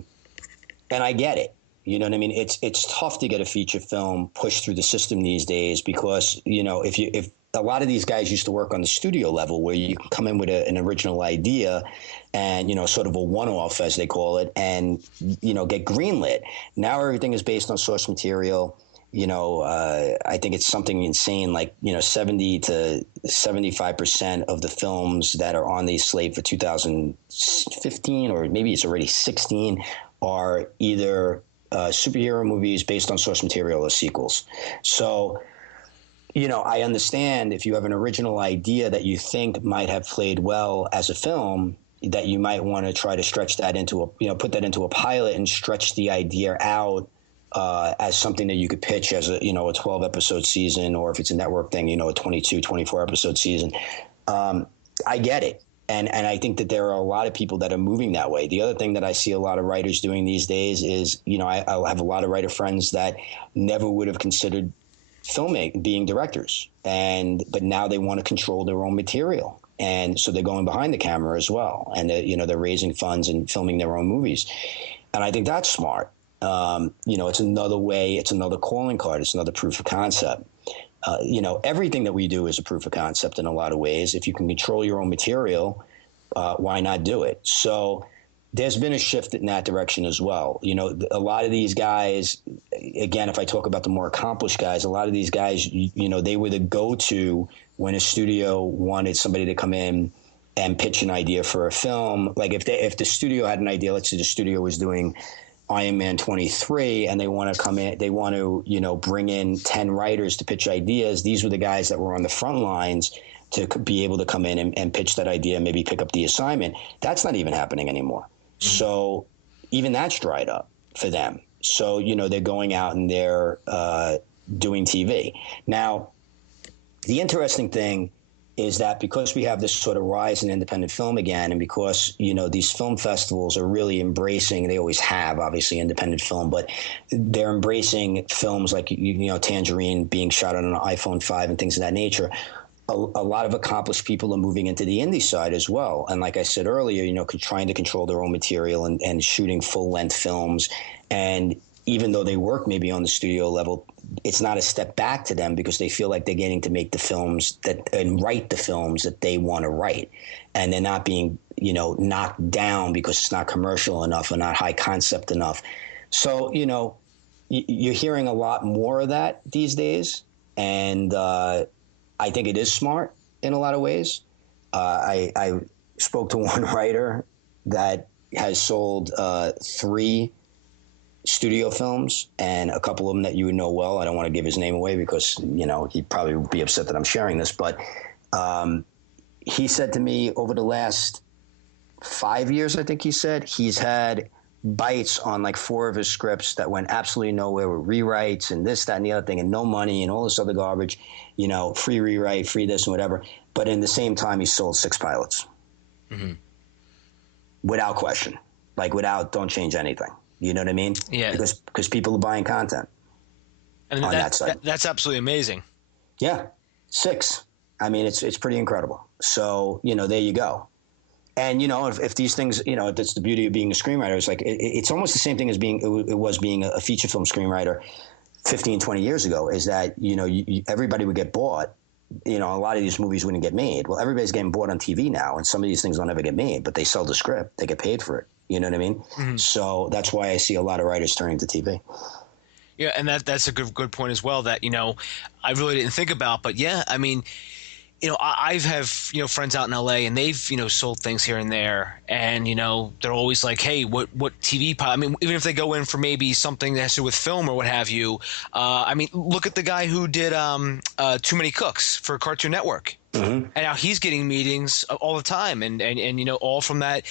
And I get it. You know what I mean? It's tough to get a feature film pushed through the system these days because, if a lot of these guys used to work on the studio level where you can come in with an original idea and, sort of a one-off, as they call it, and, get greenlit. Now everything is based on source material. I think it's something insane, like, 70 to 75% of the films that are on the slate for 2015, or maybe it's already 16, are either superhero movies based on source material or sequels. So, I understand if you have an original idea that you think might have played well as a film, that you might want to try to stretch that into put that into a pilot and stretch the idea out as something that you could pitch as a 12 episode season, or if it's a network thing, a 22, 24 episode season. I get it. And I think that there are a lot of people that are moving that way. The other thing that I see a lot of writers doing these days is, I have a lot of writer friends that never would have considered being directors, but now they want to control their own material. And so they're going behind the camera as well. And they're raising funds and filming their own movies. And I think that's smart. It's another way, it's another calling card, it's another proof of concept. Everything that we do is a proof of concept in a lot of ways. If you can control your own material, why not do it? So there's been a shift in that direction as well. A lot of these guys, again, if I talk about the more accomplished guys, a lot of these guys, they were the go-to when a studio wanted somebody to come in and pitch an idea for a film. Like if the studio had an idea, let's say the studio was doing Iron Man 23 and they want to come in, they want to, bring in 10 writers to pitch ideas. These were the guys that were on the front lines to be able to come in and pitch that idea and maybe pick up the assignment. That's not even happening anymore. So even that's dried up for them. So, they're going out and they're doing TV. Now, the interesting thing is that because we have this sort of rise in independent film again, and because, these film festivals are really embracing, they always have, obviously, independent film, but they're embracing films like, Tangerine being shot on an iPhone 5 and things of that nature. A lot of accomplished people are moving into the indie side as well. And like I said earlier, trying to control their own material and shooting full-length films. And even though they work maybe on the studio level, it's not a step back to them because they feel like they're getting to make the films and write the films that they want to write. And they're not being, knocked down because it's not commercial enough or not high concept enough. So, you're hearing a lot more of that these days. And I think it is smart in a lot of ways. I spoke to one writer that has sold 3 studio films, and a couple of them that you would know well. I don't want to give his name away because, he'd probably be upset that I'm sharing this. But he said to me over the last 5 years, I think he said, he's had bites on like 4 of his scripts that went absolutely nowhere with rewrites and this, that, and the other thing, and no money and all this other garbage, free rewrite, free this and whatever. But in the same time, he sold 6 pilots. Mm-hmm. Without question. Like don't change anything. You know what I mean? Yeah. Because people are buying content on that side. That's absolutely amazing. Yeah. 6. I mean, it's pretty incredible. So, there you go. And, if these things, that's the beauty of being a screenwriter. It's like it's almost the same thing as being a feature film screenwriter 15, 20 years ago, is that, everybody would get bought. A lot of these movies wouldn't get made. Well, everybody's getting bought on TV now, and some of these things don't ever get made, but they sell the script. They get paid for it. You know what I mean? Mm-hmm. So that's why I see a lot of writers turning to TV. Yeah, and that's a good point as well that, I really didn't think about. But, yeah, I mean – I have, friends out in LA and they've, sold things here and there and, they're always like, hey, what TV pilot? I mean, even if they go in for maybe something that has to do with film or what have you. I mean, look at the guy who did Too Many Cooks for Cartoon Network. Mm-hmm. And now he's getting meetings all the time and all from that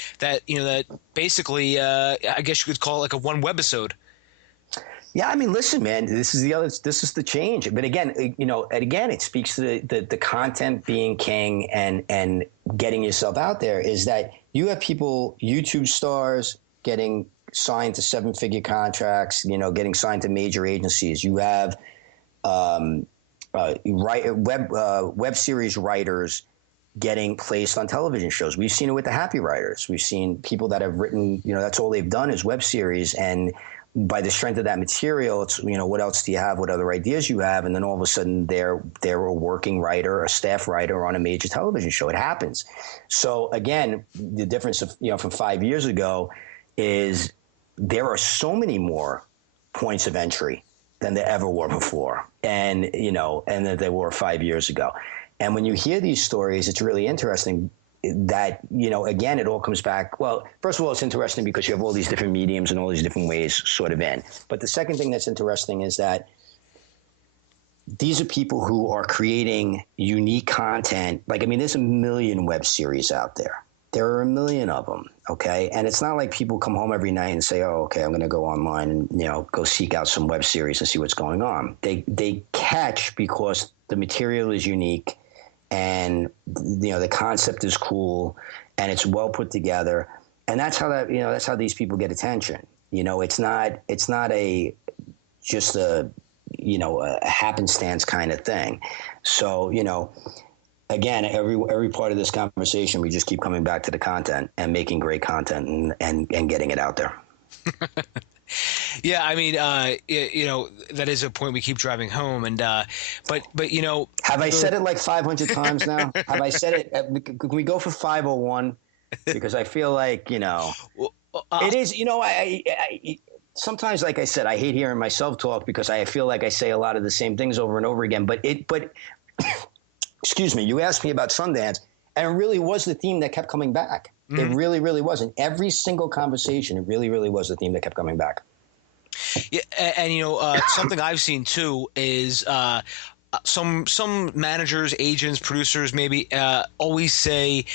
basically, I guess you could call it like a one webisode. Yeah, I mean, listen, man, this is the change. But again, it speaks to the content being king and getting yourself out there, is that you have people, YouTube stars, getting signed to 7-figure contracts, getting signed to major agencies. You have web series writers getting placed on television shows. We've seen it with the Happy Writers. We've seen people that have written, that's all they've done is web series, and by the strength of that material, it's, what else do you have? What other ideas you have? And then all of a sudden they're a working writer, a staff writer on a major television show. It happens. So again, the difference of, from 5 years ago is there are so many more points of entry than there ever were before. And, and that there were 5 years ago. And when you hear these stories, it's really interesting that, again, it all comes back. Well, first of all, it's interesting because you have all these different mediums and all these different ways sort of in. But the second thing that's interesting is that these are people who are creating unique content. Like, I mean, there's a million web series out there. There are a million of them, okay? And it's not like people come home every night and say, oh, okay, I'm going to go online and, go seek out some web series and see what's going on. They catch because the material is unique. And, the concept is cool and it's well put together. And that's how that's how these people get attention. It's not just a happenstance kind of thing. So, again, every part of this conversation, we just keep coming back to the content and making great content and getting it out there. Yeah, I mean, that is a point we keep driving home, and but Have I said it like 500 times now? Have I said it? Can we go for 501? Because I feel like, it is, sometimes, like I said, I hate hearing myself talk because I feel like I say a lot of the same things over and over again. But excuse me, you asked me about Sundance, and it really was the theme that kept coming back. It really, really was. In every single conversation, it really, really was the theme that kept coming back. Yeah, and something I've seen too is some managers, agents, producers maybe always say,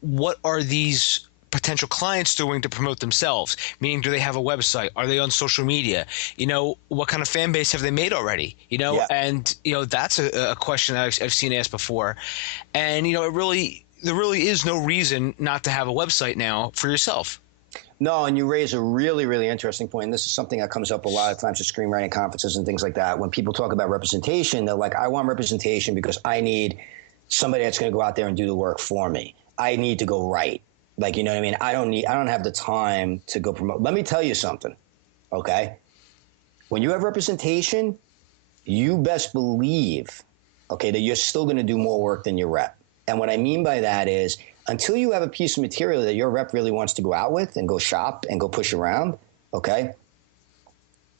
what are these potential clients doing to promote themselves? Meaning, do they have a website? Are they on social media? What kind of fan base have they made already? Yeah. And that's a question I've seen asked before, and there really is no reason not to have a website now for yourself. No, and you raise a really, really interesting point. And this is something that comes up a lot of times at screenwriting conferences and things like that. When people talk about representation, they're like, I want representation because I need somebody that's going to go out there and do the work for me. I need to go write. Like, you know what I mean? I don't have the time to go promote. Let me tell you something, okay? When you have representation, you best believe, okay, that you're still going to do more work than your rep. And what I mean by that is, until you have a piece of material that your rep really wants to go out with and go shop and go push around, okay,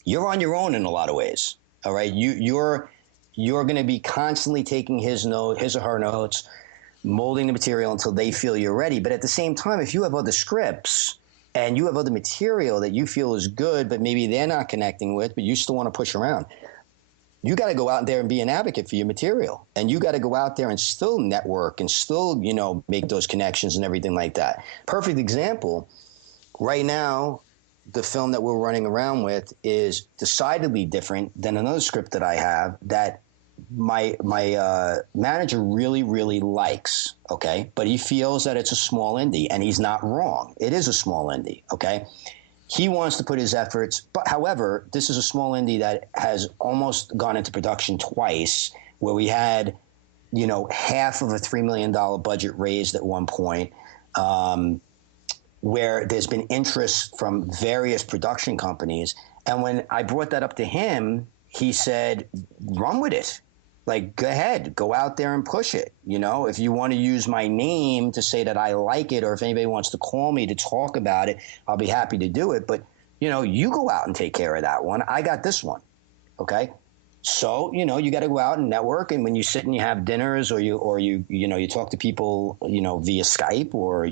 you're on your own in a lot of ways. All right, you're going to be constantly taking his or her notes, molding the material until they feel you're ready. But at the same time, if you have other scripts and you have other material that you feel is good, but maybe they're not connecting with, but you still want to push around, you got to go out there and be an advocate for your material. And you got to go out there and still network and still, make those connections and everything like that. Perfect example, right now, the film that we're running around with is decidedly different than another script that I have that my manager really, really likes, okay? But he feels that it's a small indie, and he's not wrong. It is a small indie, okay? He wants to put his efforts, but however, this is a small indie that has almost gone into production twice, where we had, half of a $3 million budget raised at one point, where there's been interest from various production companies. And when I brought that up to him, he said, run with it. Like, go ahead, go out there and push it. If you want to use my name to say that I like it, or if anybody wants to call me to talk about it, I'll be happy to do it. But, you go out and take care of that one. I got this one. Okay. So, you got to go out and network. And when you sit and you have dinners or you talk to people, via Skype or,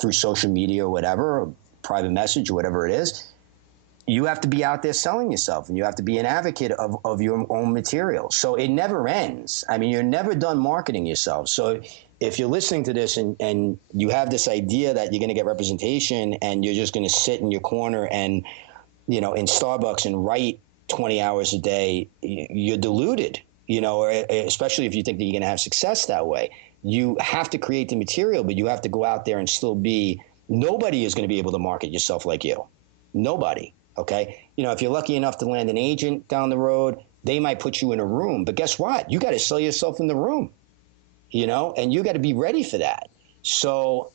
through social media or whatever, or private message or whatever it is, you have to be out there selling yourself, and you have to be an advocate of your own material. So it never ends. I mean, you're never done marketing yourself. So if you're listening to this and you have this idea that you're going to get representation and you're just going to sit in your corner and, in Starbucks and write 20 hours a day, you're deluded, or especially if you think that you're going to have success that way. You have to create the material, but you have to go out there and still be – nobody is going to be able to market yourself like you. Nobody. Okay. If you're lucky enough to land an agent down the road, they might put you in a room, but guess what? You got to sell yourself in the room, and you got to be ready for that. So,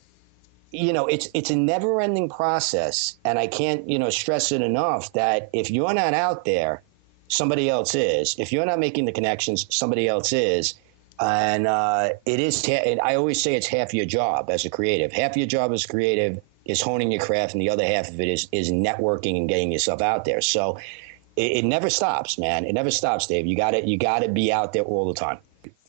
it's a never ending process. And I can't, stress it enough that if you're not out there, somebody else is. If you're not making the connections, somebody else is. And it is, and I always say it's half your job as a creative. Half your job as a creative is honing your craft, and the other half of it is networking and getting yourself out there. So it never stops, man. It never stops, Dave. You got to be out there all the time.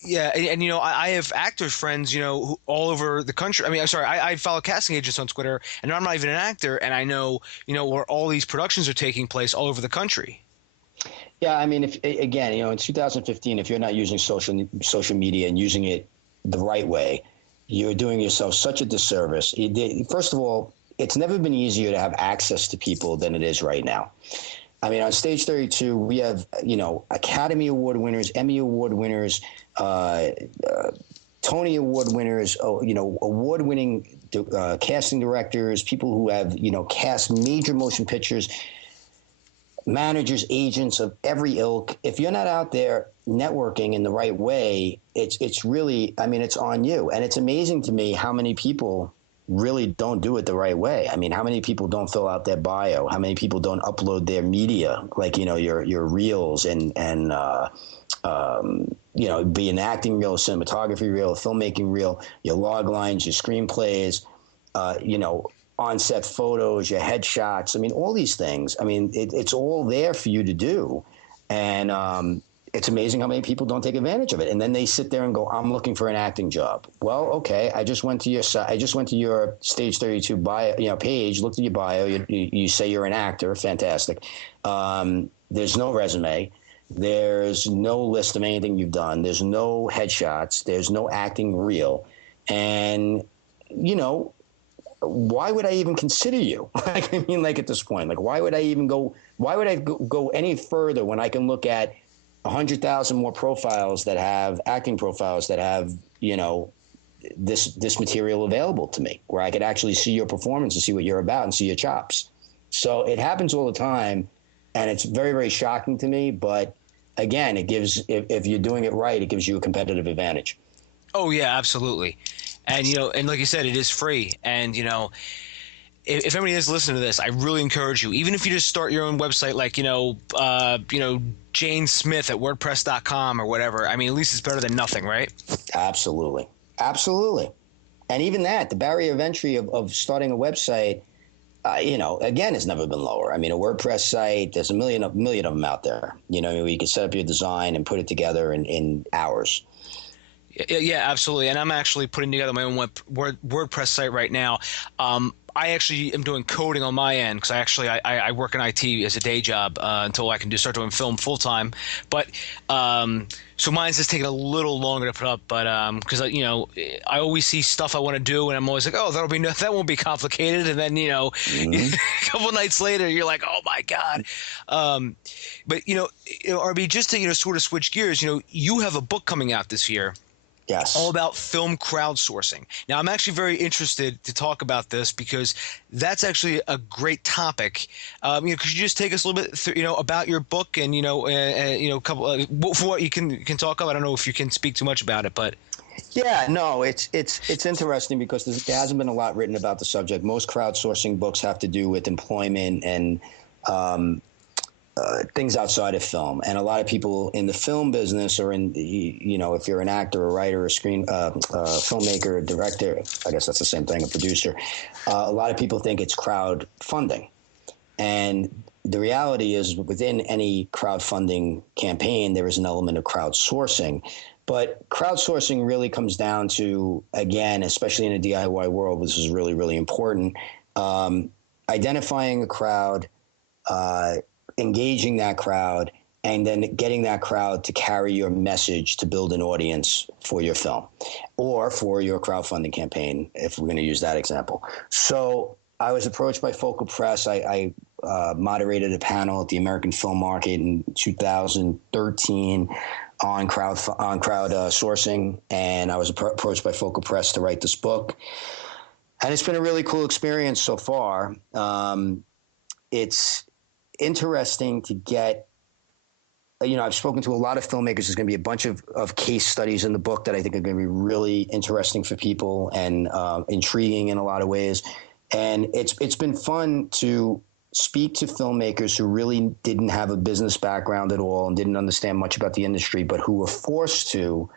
Yeah, and I have actor friends, who all over the country. I mean, I'm sorry, I follow casting agents on Twitter, and I'm not even an actor, and I know, where all these productions are taking place all over the country. Yeah, I mean, in 2015, if you're not using social media and using it the right way, you're doing yourself such a disservice. First of all, it's never been easier to have access to people than it is right now. I mean, on Stage 32, we have, Academy Award winners, Emmy Award winners, Tony Award winners, award-winning casting directors, people who have, cast major motion pictures, managers, agents of every ilk. If you're not out there networking in the right way, it's really, I mean, it's on you. And it's amazing to me how many people really don't do it the right way. I mean, how many people don't fill out their bio? How many people don't upload their media, like, you know, your reels and you know, be an acting reel, cinematography reel, filmmaking reel, your log lines, your screenplays, you know, on-set photos, your headshots. I mean, all these things. I mean, it's all there for you to do. And it's amazing how many people don't take advantage of it. And then they sit there and go, I'm looking for an acting job. Well, okay, I just went to your Stage 32 bio, you know, page, looked at your bio. You say you're an actor. Fantastic. There's no resume. There's no list of anything you've done. There's no headshots. There's no acting reel. And, you know, why would I even consider you? Like, I mean, like at this point, like, why would I go any further when I can look at 100,000 more profiles that have acting profiles that have, you know, this material available to me, where I could actually see your performance and see what you're about and see your chops. So it happens all the time, and it's very, very shocking to me. But again, it gives, if you're doing it right, it gives you a competitive advantage. Oh yeah, absolutely. And, you know, and like you said, it is free. And, you know, if anybody is listening to this, I really encourage you, even if you just start your own website, like, you know, Jane Smith at WordPress.com or whatever. I mean, at least it's better than nothing, right? Absolutely. Absolutely. And even that, the barrier of entry of starting a website, you know, again, has never been lower. I mean, a WordPress site, there's a million of them out there, you know, where you can set up your design and put it together in hours. Yeah, absolutely. And I'm actually putting together my own WordPress site right now. I actually am doing coding on my end because I work in IT as a day job until I can start doing film full time. But so mine's just taking a little longer to put up. But because you know, I always see stuff I want to do, and I'm always like, oh, that won't be complicated. And then, you know, a couple nights later, you're like, oh my god. But you know, RB, just to, you know, sort of switch gears, you know, you have a book coming out this year. Yes. All about film crowdsourcing. Now, I'm actually very interested to talk about this because that's actually a great topic. You know, could you just take us a little bit, you know, about your book and, you know, a couple for what you can talk about? I don't know if you can speak too much about it, but yeah, no, it's interesting because there hasn't been a lot written about the subject. Most crowdsourcing books have to do with employment and things outside of film, and a lot of people in the film business, or in the, you know, if you're an actor, a writer, a filmmaker, a director, I guess that's the same thing, a producer. A lot of people think it's crowdfunding, and the reality is, within any crowdfunding campaign, there is an element of crowdsourcing. But crowdsourcing really comes down to, again, especially in a DIY world, this is really, really important, identifying a crowd, engaging that crowd, and then getting that crowd to carry your message to build an audience for your film or for your crowdfunding campaign, if we're going to use that example. So I was approached by Focal Press. I moderated a panel at the American Film Market in 2013 on crowdsourcing, and I was approached by Focal Press to write this book. And it's been a really cool experience so far. It's interesting to get, you know, I've spoken to a lot of filmmakers. There's going to be a bunch of case studies in the book that I think are going to be really interesting for people and intriguing in a lot of ways. And it's been fun to speak to filmmakers who really didn't have a business background at all and didn't understand much about the industry, but who were forced to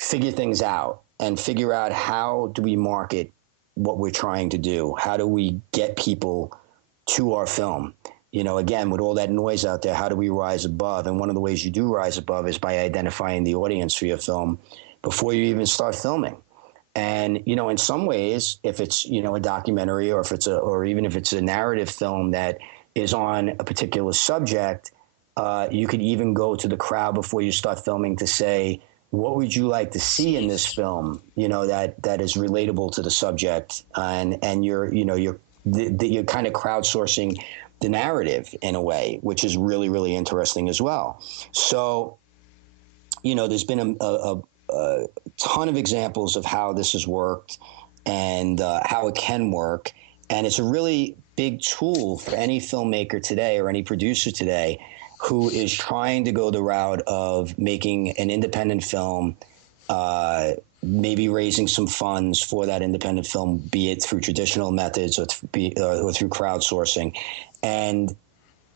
figure things out and figure out, how do we market what we're trying to do? How do we get people to our film? You know, again, with all that noise out there, how do we rise above? And one of the ways you do rise above is by identifying the audience for your film before you even start filming. And, you know, in some ways, if it's, you know, a documentary, or if it's or even if it's a narrative film that is on a particular subject, you could even go to the crowd before you start filming to say, what would you like to see in this film, you know, that is relatable to the subject? And you're kind of crowdsourcing the narrative in a way, which is really, really interesting as well. So, you know, there's been a ton of examples of how this has worked and how it can work. And it's a really big tool for any filmmaker today or any producer today who is trying to go the route of making an independent film maybe raising some funds for that independent film, be it through traditional methods or through crowdsourcing, and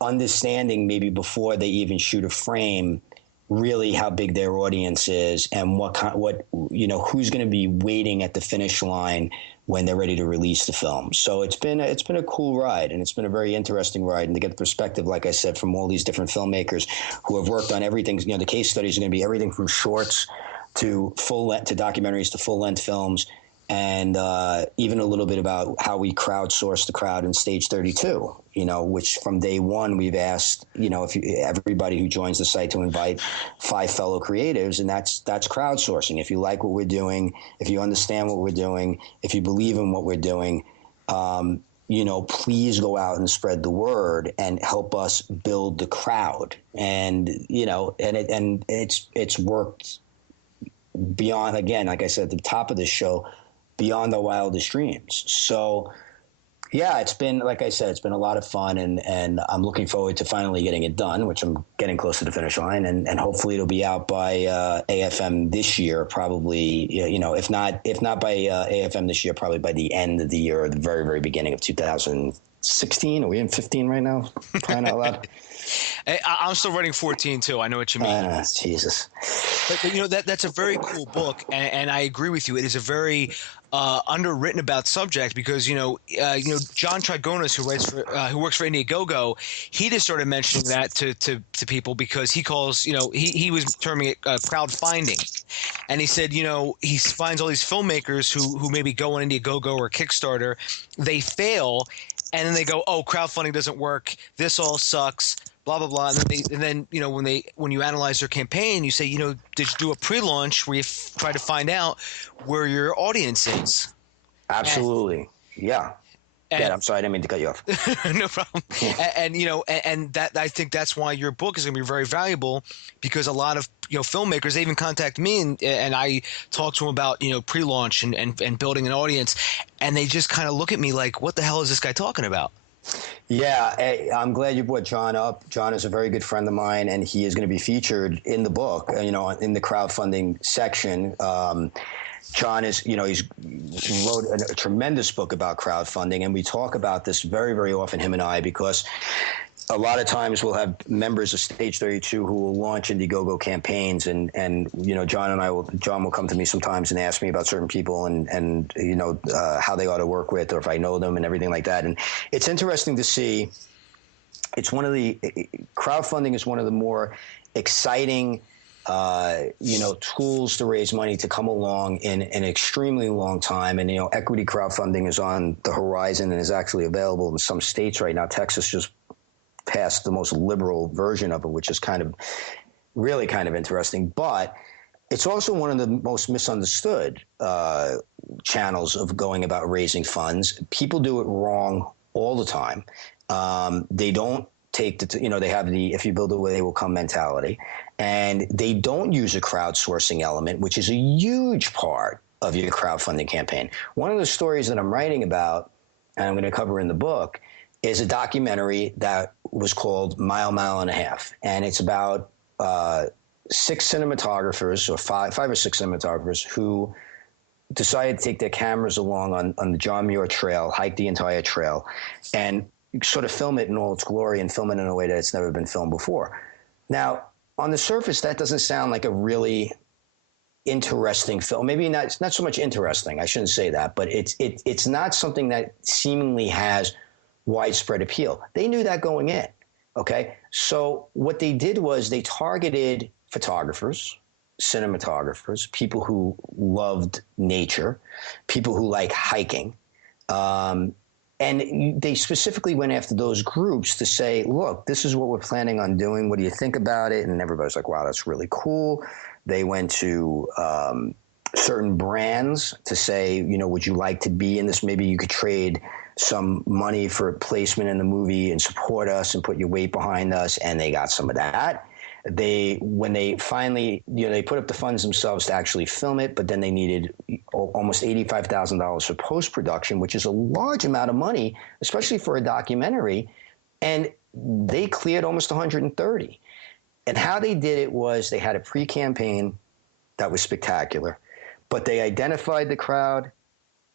understanding maybe before they even shoot a frame really how big their audience is and who's going to be waiting at the finish line when they're ready to release the film. So it's been a cool ride, and it's been a very interesting ride, and to get the perspective, like I said, from all these different filmmakers who have worked on everything. The case studies are going to be everything from shorts to to documentaries to full-length films, and even a little bit about how we crowdsource the crowd in Stage 32, which from day one we've asked, everybody who joins the site to invite 5 fellow creatives, and that's crowdsourcing. If you like what we're doing, if you understand what we're doing, if you believe in what we're doing, please go out and spread the word and help us build the crowd. And, it's worked beyond, again, like I said at the top of this show, beyond the wildest dreams. So, yeah, it's been, like I said, it's been a lot of fun, and I'm looking forward to finally getting it done, which I'm getting close to the finish line, and hopefully it'll be out by AFM this year, probably, if not by AFM this year, probably by the end of the year or the very, very beginning of 2016. Are we in 15 right now? Crying out loud. I'm still writing 14 too. I know what you mean. Jesus. But that's a very cool book, and I agree with you. It is a very underwritten about subject because John Trigonis, who works for Indiegogo, he just started mentioning that to people because he calls he was terming it crowdfunding, and he said he finds all these filmmakers who maybe go on Indiegogo or Kickstarter, they fail, and then they go, oh, crowdfunding doesn't work, this all sucks, blah blah blah, and then when you analyze their campaign, you say, did you do a pre-launch where you try to find out where your audience is? Absolutely, yeah. I'm sorry, I didn't mean to cut you off. No problem. And that, I think that's why your book is going to be very valuable, because a lot of filmmakers, they even contact me and I talk to them about pre-launch and building an audience, and they just kind of look at me like, what the hell is this guy talking about? Yeah, I'm glad you brought John up. John is a very good friend of mine, and he is going to be featured in the book, in the crowdfunding section. John is, he's wrote a tremendous book about crowdfunding, and we talk about this very, very often, him and I, because a lot of times we'll have members of Stage 32 who will launch Indiegogo campaigns, and John will come to me sometimes and ask me about certain people and how they ought to work with, or if I know them and everything like that. And it's interesting to see. Crowdfunding is one of the more exciting tools to raise money to come along in an extremely long time. And, equity crowdfunding is on the horizon and is actually available in some states right now. Texas just passed the most liberal version of it, which is really kind of interesting. But it's also one of the most misunderstood channels of going about raising funds. People do it wrong all the time. They don't take they have the if you build it, they will come mentality. And they don't use a crowdsourcing element, which is a huge part of your crowdfunding campaign. One of the stories that I'm writing about, and I'm going to cover in the book, is a documentary that was called Mile and a Half. And it's about 6 cinematographers, or five or six cinematographers, who decided to take their cameras along on the John Muir Trail, hike the entire trail, and sort of film it in all its glory and film it in a way that it's never been filmed before. Now, on the surface, that doesn't sound like a really interesting film. Maybe not. It's not so much interesting. I shouldn't say that, but it's not something that seemingly has widespread appeal. They knew that going in. Okay, so what they did was they targeted photographers, cinematographers, people who loved nature, people who like hiking. And they specifically went after those groups to say, look, this is what we're planning on doing. What do you think about it? And everybody's like, wow, that's really cool. They went to certain brands to say, would you like to be in this? Maybe you could trade some money for placement in the movie and support us and put your weight behind us. And they got some of that. When they finally, they put up the funds themselves to actually film it, but then they needed almost $85,000 for post-production, which is a large amount of money, especially for a documentary. And they cleared almost 130. And how they did it was they had a pre-campaign that was spectacular. But they identified the crowd,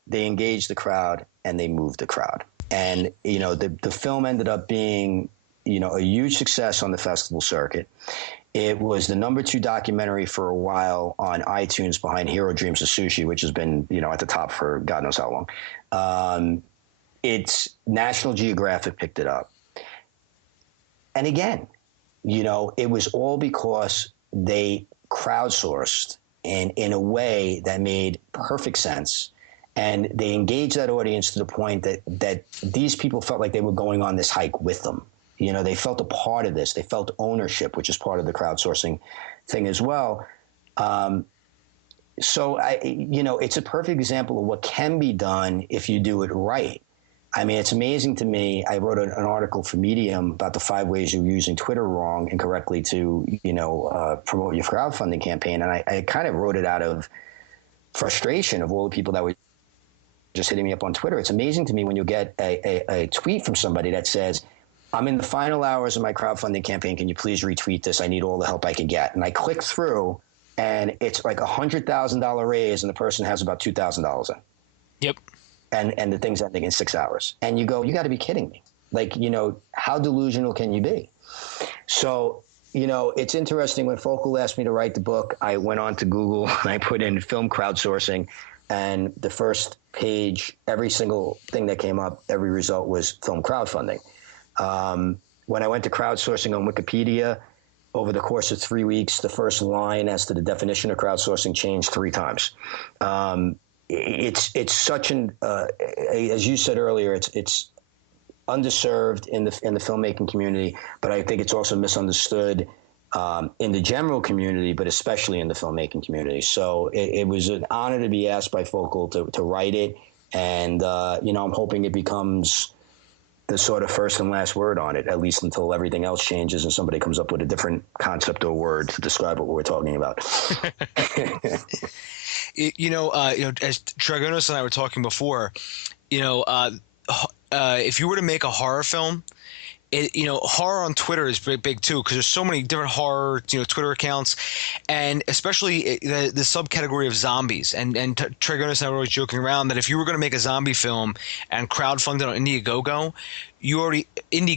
they engaged the crowd, and they moved the crowd. And, the film ended up being, a huge success on the festival circuit. It was the number 2 documentary for a while on iTunes behind Hero Dreams of Sushi, which has been, at the top for God knows how long. It's National Geographic picked it up. And again, it was all because they crowdsourced in a way that made perfect sense. And they engaged that audience to the point that these people felt like they were going on this hike with them. They felt a part of this. They felt ownership, which is part of the crowdsourcing thing as well. So it's a perfect example of what can be done if you do it right. I mean, it's amazing to me. I wrote an article for Medium about the 5 ways you're using Twitter wrong and correctly to, promote your crowdfunding campaign. And I kind of wrote it out of frustration of all the people that were just hitting me up on Twitter. It's amazing to me when you get a tweet from somebody that says, I'm in the final hours of my crowdfunding campaign. Can you please retweet this? I need all the help I can get. And I click through, and it's like $100,000 raise, and the person has about $2,000 in. Yep. And the thing's ending in 6 hours. And you go, you got to be kidding me. Like, how delusional can you be? So, it's interesting. When Focal asked me to write the book, I went on to Google and I put in film crowdsourcing. And the first page, every single thing that came up, every result was film crowdfunding. When I went to crowdsourcing on Wikipedia, over the course of 3 weeks, the first line as to the definition of crowdsourcing changed 3 times. It's such an as you said earlier, it's underserved in the filmmaking community, but I think it's also misunderstood in the general community, but especially in the filmmaking community. So it was an honor to be asked by Focal to write it, and I'm hoping it becomes the sort of first and last word on it, at least until everything else changes and somebody comes up with a different concept or word to describe what we're talking about. As Dragonos and I were talking before, if you were to make a horror film, horror on Twitter is big too, because there's so many different horror, Twitter accounts, and especially the subcategory of zombies. And Dragonos and I were always joking around that if you were going to make a zombie film and crowdfund it on Indiegogo, and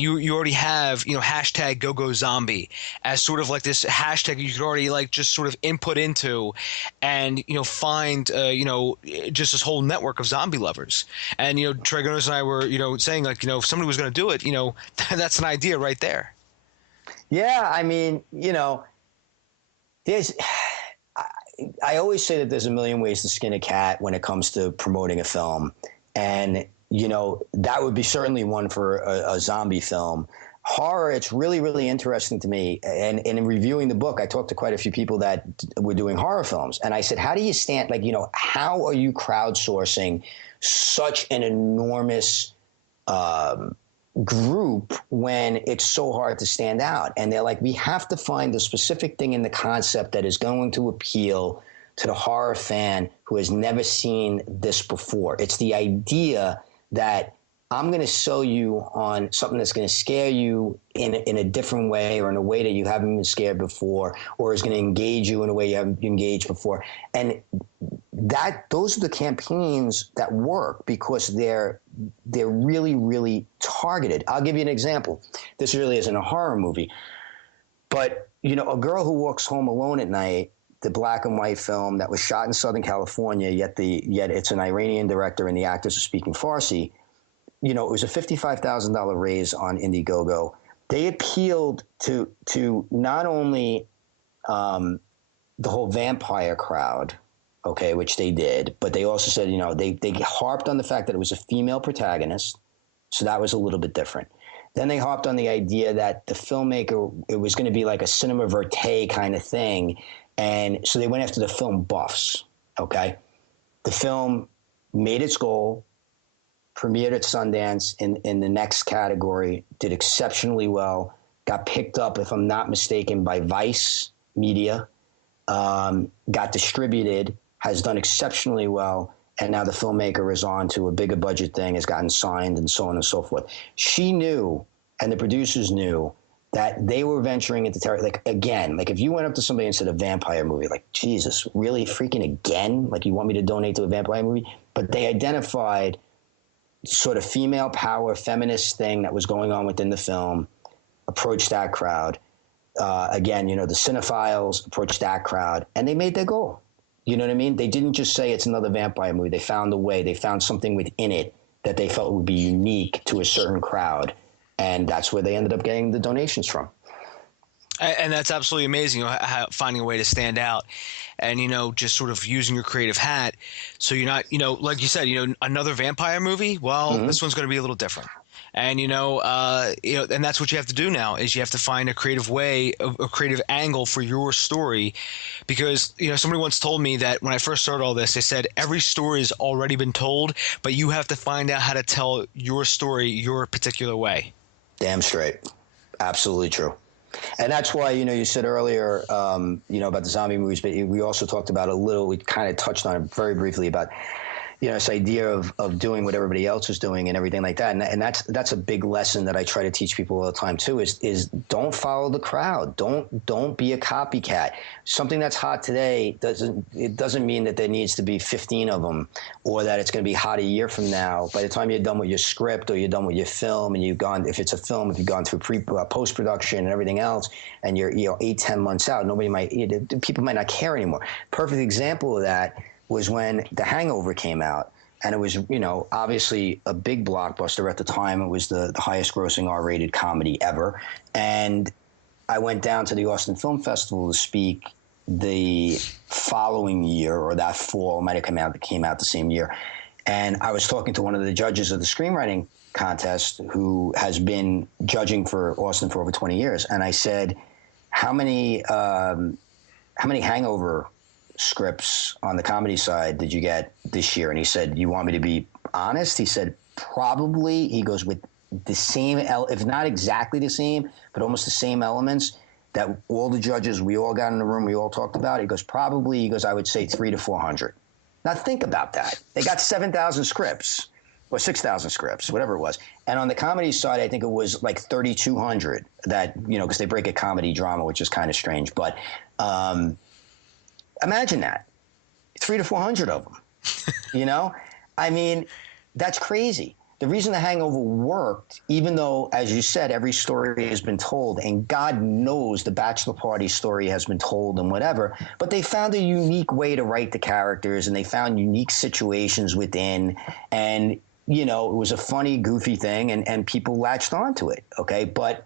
you already have, hashtag #GoGoZombie as sort of like this hashtag you could already like just sort of input into, and find just this whole network of zombie lovers. And Dragonos and I were saying like if somebody was going to do it, that's an idea right there. Yeah, I mean there's. I always say that there's a million ways to skin a cat when it comes to promoting a film, and that would be certainly one for a zombie film. Horror, it's really, really interesting to me. And in reviewing the book, I talked to quite a few people that were doing horror films. And I said, how do you stand, how are you crowdsourcing such an enormous group when it's so hard to stand out? And they're like, we have to find the specific thing in the concept that is going to appeal to the horror fan who has never seen this before. It's the idea that I'm going to sell you on something that's going to scare you in a different way, or in a way that you haven't been scared before, or is going to engage you in a way you haven't been engaged before. And those are the campaigns that work because they're really, really targeted. I'll give you an example. This really isn't a horror movie, but A Girl Who Walks Home Alone at Night, the black and white film that was shot in Southern California, yet it's an Iranian director and the actors are speaking Farsi. It was a $55,000 raise on Indiegogo. They appealed to not only the whole vampire crowd, okay, which they did, but they also said, they harped on the fact that it was a female protagonist, so that was a little bit different. Then they harped on the idea that the filmmaker, it was going to be like a cinema verite kind of thing, and so they went after the film buffs, okay? The film made its goal, premiered at Sundance in the next category, did exceptionally well, got picked up, if I'm not mistaken, by Vice Media, got distributed, has done exceptionally well, and now the filmmaker is on to a bigger budget thing, has gotten signed, and so on and so forth. She knew, and the producers knew, that they were venturing into territory. Like, again, like if you went up to somebody and said a vampire movie, like, Jesus, really freaking again? Like, you want me to donate to a vampire movie? But they identified sort of female power, feminist thing that was going on within the film, approached that crowd. Again, the cinephiles approached that crowd, and they made their goal. You know what I mean? They didn't just say it's another vampire movie. They found a way. They found something within it that they felt would be unique to a certain crowd, and that's where they ended up getting the donations from. And that's absolutely amazing, finding a way to stand out and, just sort of using your creative hat. So you're not, like you said, another vampire movie. Well, this one's going to be a little different. And, and that's what you have to do now is you have to find a creative way, a creative angle for your story. Because, somebody once told me that when I first started all this, they said every story has already been told, but you have to find out how to tell your story your particular way. Damn straight. Absolutely true. And that's why, you said earlier, about the zombie movies, but we also talked about we kind of touched on it very briefly about, this idea of doing what everybody else is doing and everything like that. And that's a big lesson that I try to teach people all the time too, is don't follow the crowd. Don't be a copycat. Something that's hot today doesn't mean that there needs to be 15 of them or that it's going to be hot a year from now. By the time you're done with your script or you're done with your film and if it's a film, if you've gone through post-production and everything else and you're 8-10 months out, people might not care anymore. Perfect example of that was when The Hangover came out, and it was, obviously a big blockbuster at the time. It was the highest grossing R-rated comedy ever. And I went down to the Austin Film Festival to speak the following year, or that fall, it might have came out the same year. And I was talking to one of the judges of the screenwriting contest who has been judging for Austin for over 20 years. And I said, how many Hangover scripts on the comedy side did you get this year? And he said, you want me to be honest? He said, probably, he goes, with the same, if not exactly the same, but almost the same elements that all the judges, we all got in the room, we all talked about. He goes, probably, I would say 300 to 400. Now think about that. They got 7,000 scripts or 6,000 scripts, whatever it was. And on the comedy side, I think it was like 3,200 that, because they break a comedy drama, which is kind of strange. But, imagine that, 300 to 400 of them, I mean, that's crazy. The reason The Hangover worked, even though, as you said, every story has been told, and God knows the bachelor party story has been told and whatever, but they found a unique way to write the characters and they found unique situations within, and, it was a funny, goofy thing and people latched onto it. Okay. But,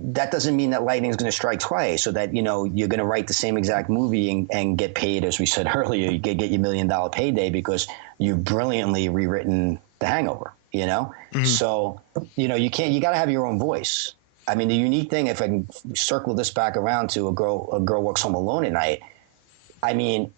that doesn't mean that lightning is going to strike twice, or that, you're going to write the same exact movie and get paid, as we said earlier, you get your $1 million payday because you've brilliantly rewritten The Hangover, Mm-hmm. So, you got to have your own voice. I mean, the unique thing, if I can circle this back around to a girl walks home alone at night, I mean,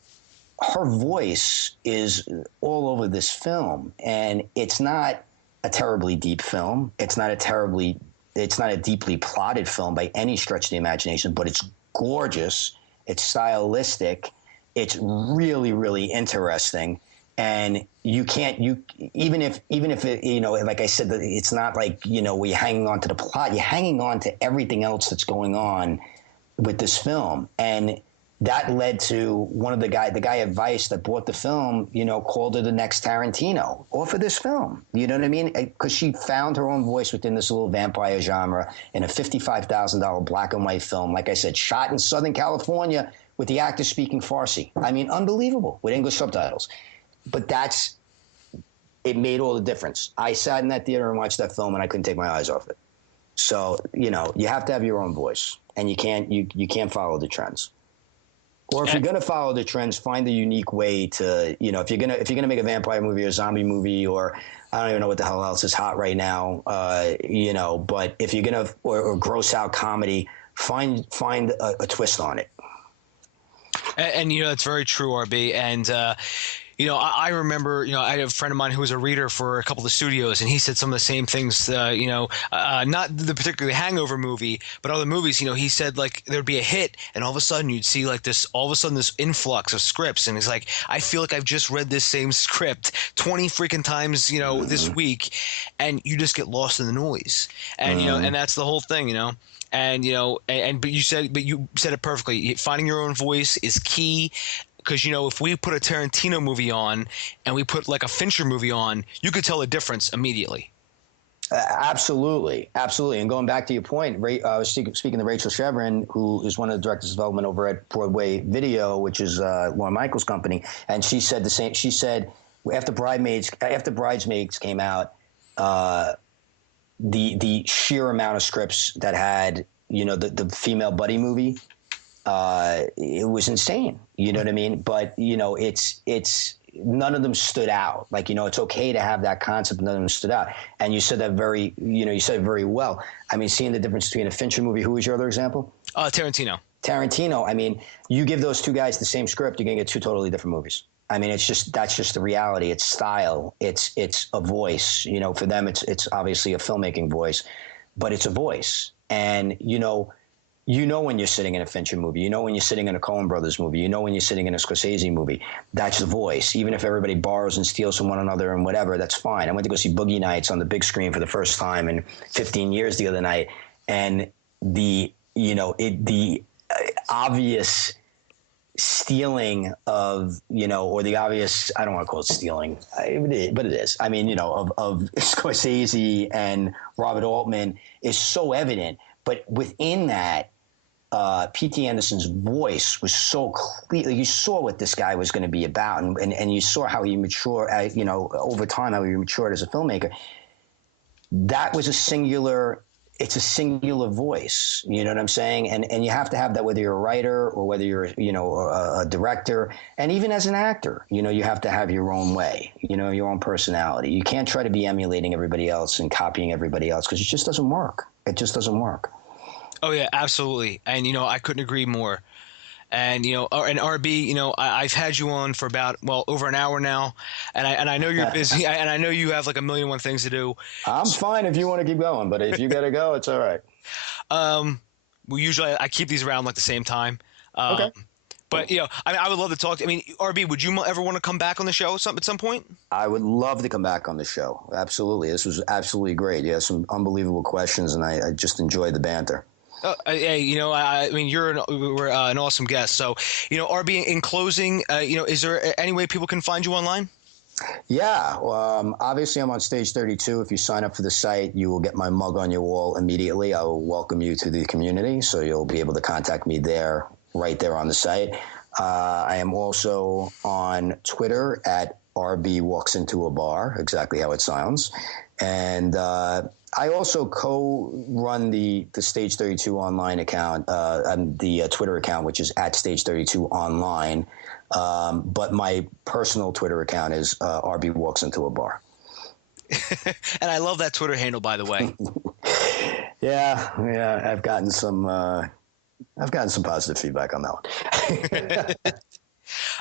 her voice is all over this film, and it's not a terribly deep film. It's not a deeply plotted film by any stretch of the imagination, but it's gorgeous. It's stylistic. It's really, really interesting. And even if it, like I said, it's not like, where you're hanging on to the plot, you're hanging on to everything else that's going on with this film. And that led to the guy at Vice that bought the film, called her the next Tarantino off of this film. You know what I mean? Because she found her own voice within this little vampire genre in a $55,000 black and white film. Like I said, shot in Southern California with the actor speaking Farsi. I mean, unbelievable, with English subtitles. But it made all the difference. I sat in that theater and watched that film and I couldn't take my eyes off it. So, you have to have your own voice, and you can't follow the trends. Or if you're going to follow the trends, find a unique way to, if you're going to make a vampire movie or a zombie movie, or I don't even know what the hell else is hot right now, but if you're going to, or gross out comedy, find a twist on it. And it's very true, RB. And, I remember, I had a friend of mine who was a reader for a couple of the studios, and he said some of the same things, not the particularly Hangover movie, but other movies, he said like there'd be a hit and all of a sudden you'd see like this influx of scripts. And he's like, I feel like I've just read this same script 20 freaking times, this week, and you just get lost in the noise. And, and that's the whole thing, and but you said it perfectly. Finding your own voice is key. Because, if we put a Tarantino movie on and we put like a Fincher movie on, you could tell the difference immediately. Absolutely. And going back to your point, I was speaking to Rachel Chevron, who is one of the directors of development over at Broadway Video, which is Lorne Michaels' company, and she said the same. She said after Bridesmaids came out, the sheer amount of scripts that had the female buddy movie. It was insane. You know what I mean? But, it's none of them stood out. Like, it's okay to have that concept. None of them stood out. And you said that you said it very well. I mean, seeing the difference between a Fincher movie. Who was your other example? Tarantino. I mean, you give those two guys the same script, you're going to get two totally different movies. I mean, that's just the reality. It's style. It's a voice. For them, it's obviously a filmmaking voice, but it's a voice. And, when you're sitting in a Fincher movie, when you're sitting in a Coen Brothers movie, when you're sitting in a Scorsese movie, that's the voice. Even if everybody borrows and steals from one another and whatever, that's fine. I went to go see Boogie Nights on the big screen for the first time in 15 years the other night. And the obvious stealing of, or the obvious, I don't want to call it stealing, but it is. I mean, of Scorsese and Robert Altman is so evident. But within that, P.T. Anderson's voice was so clear. You saw what this guy was going to be about, and you saw how he matured, over time, how he matured as a filmmaker. That was it's a singular voice. You know what I'm saying? And you have to have that whether you're a writer or whether you're, a director. And even as an actor, you have to have your own way, your own personality. You can't try to be emulating everybody else and copying everybody else because it just doesn't work. It just doesn't work. Oh, yeah, absolutely. And, I couldn't agree more. And, and RB, I've had you on for about, over an hour now. And I know you're busy and I know you have like a million and one things to do. I'm fine if you want to keep going, but if you got to go, it's all right. Usually I keep these around like the same time. Okay. But, I would love to talk to RB, would you ever want to come back on the show at some point? I would love to come back on the show. Absolutely. This was absolutely great. You had some unbelievable questions, and I just enjoyed the banter. Hey, we're an awesome guest. So, RB, in closing, is there any way people can find you online? Yeah. Obviously, I'm on Stage 32. If you sign up for the site, you will get my mug on your wall immediately. I will welcome you to the community, so you'll be able to contact me there, right there on the site. I am also on Twitter at RB Walks Into a Bar, exactly how it sounds. And I also co-run the Stage 32 online account, and the Twitter account, which is at Stage 32 Online. But my personal Twitter account is RB Walks Into a Bar. And I love that Twitter handle, by the way. Yeah. I've gotten some positive feedback on that one.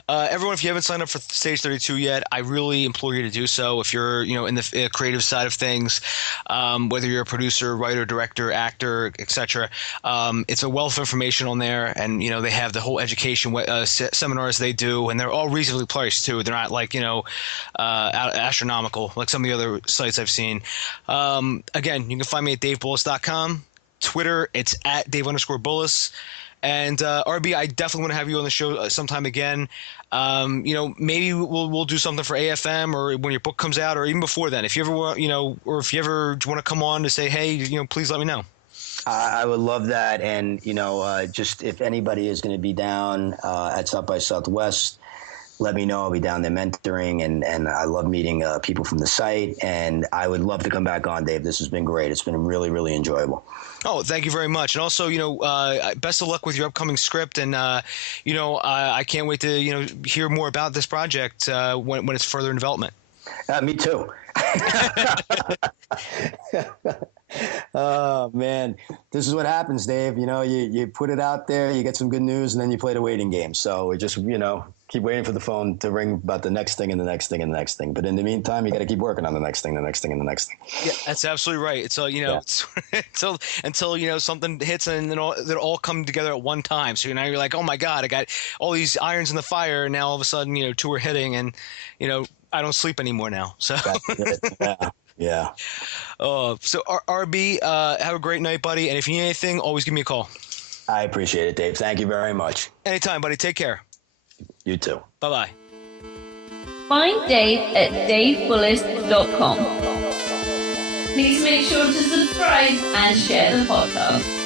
Everyone, if you haven't signed up for Stage 32 yet, I really implore you to do so. If you're, in the creative side of things, whether you're a producer, writer, director, actor, etc., it's a wealth of information on there, and they have the whole education seminars they do, and they're all reasonably priced too. They're not like astronomical like some of the other sites I've seen. Again, you can find me at DaveBullis.com. Twitter, it's at Dave_Bullis. And RB, I definitely want to have you on the show sometime again. Maybe we'll do something for AFM or when your book comes out, or even before then. If you ever want, or if you ever want to come on to say, hey, please let me know. I would love that. And just if anybody is going to be down at South by Southwest, let me know. I'll be down there mentoring, and I love meeting people from the site. And I would love to come back on, Dave. This has been great. It's been really, really enjoyable. Oh, thank you very much. And also, best of luck with your upcoming script. And, I can't wait to, hear more about this project when it's further in development. Me too. Oh, man. this is what happens, Dave. You know, you put it out there, you get some good news, and then you play the waiting game. So we just, keep waiting for the phone to ring about the next thing and the next thing and the next thing. But in the meantime, you got to keep working on the next thing, the next thing, and the next thing. Yeah, that's absolutely right. It's until something hits and then they'll all come together at one time. So now you're like, oh my God, I got all these irons in the fire, and now all of a sudden, two are hitting, and I don't sleep anymore now. So yeah. So RB, have a great night, buddy. And if you need anything, always give me a call. I appreciate it, Dave. Thank you very much. Anytime, buddy. Take care. You too. Bye-bye. Find Dave at davebullis.com. Please make sure to subscribe and share the podcast.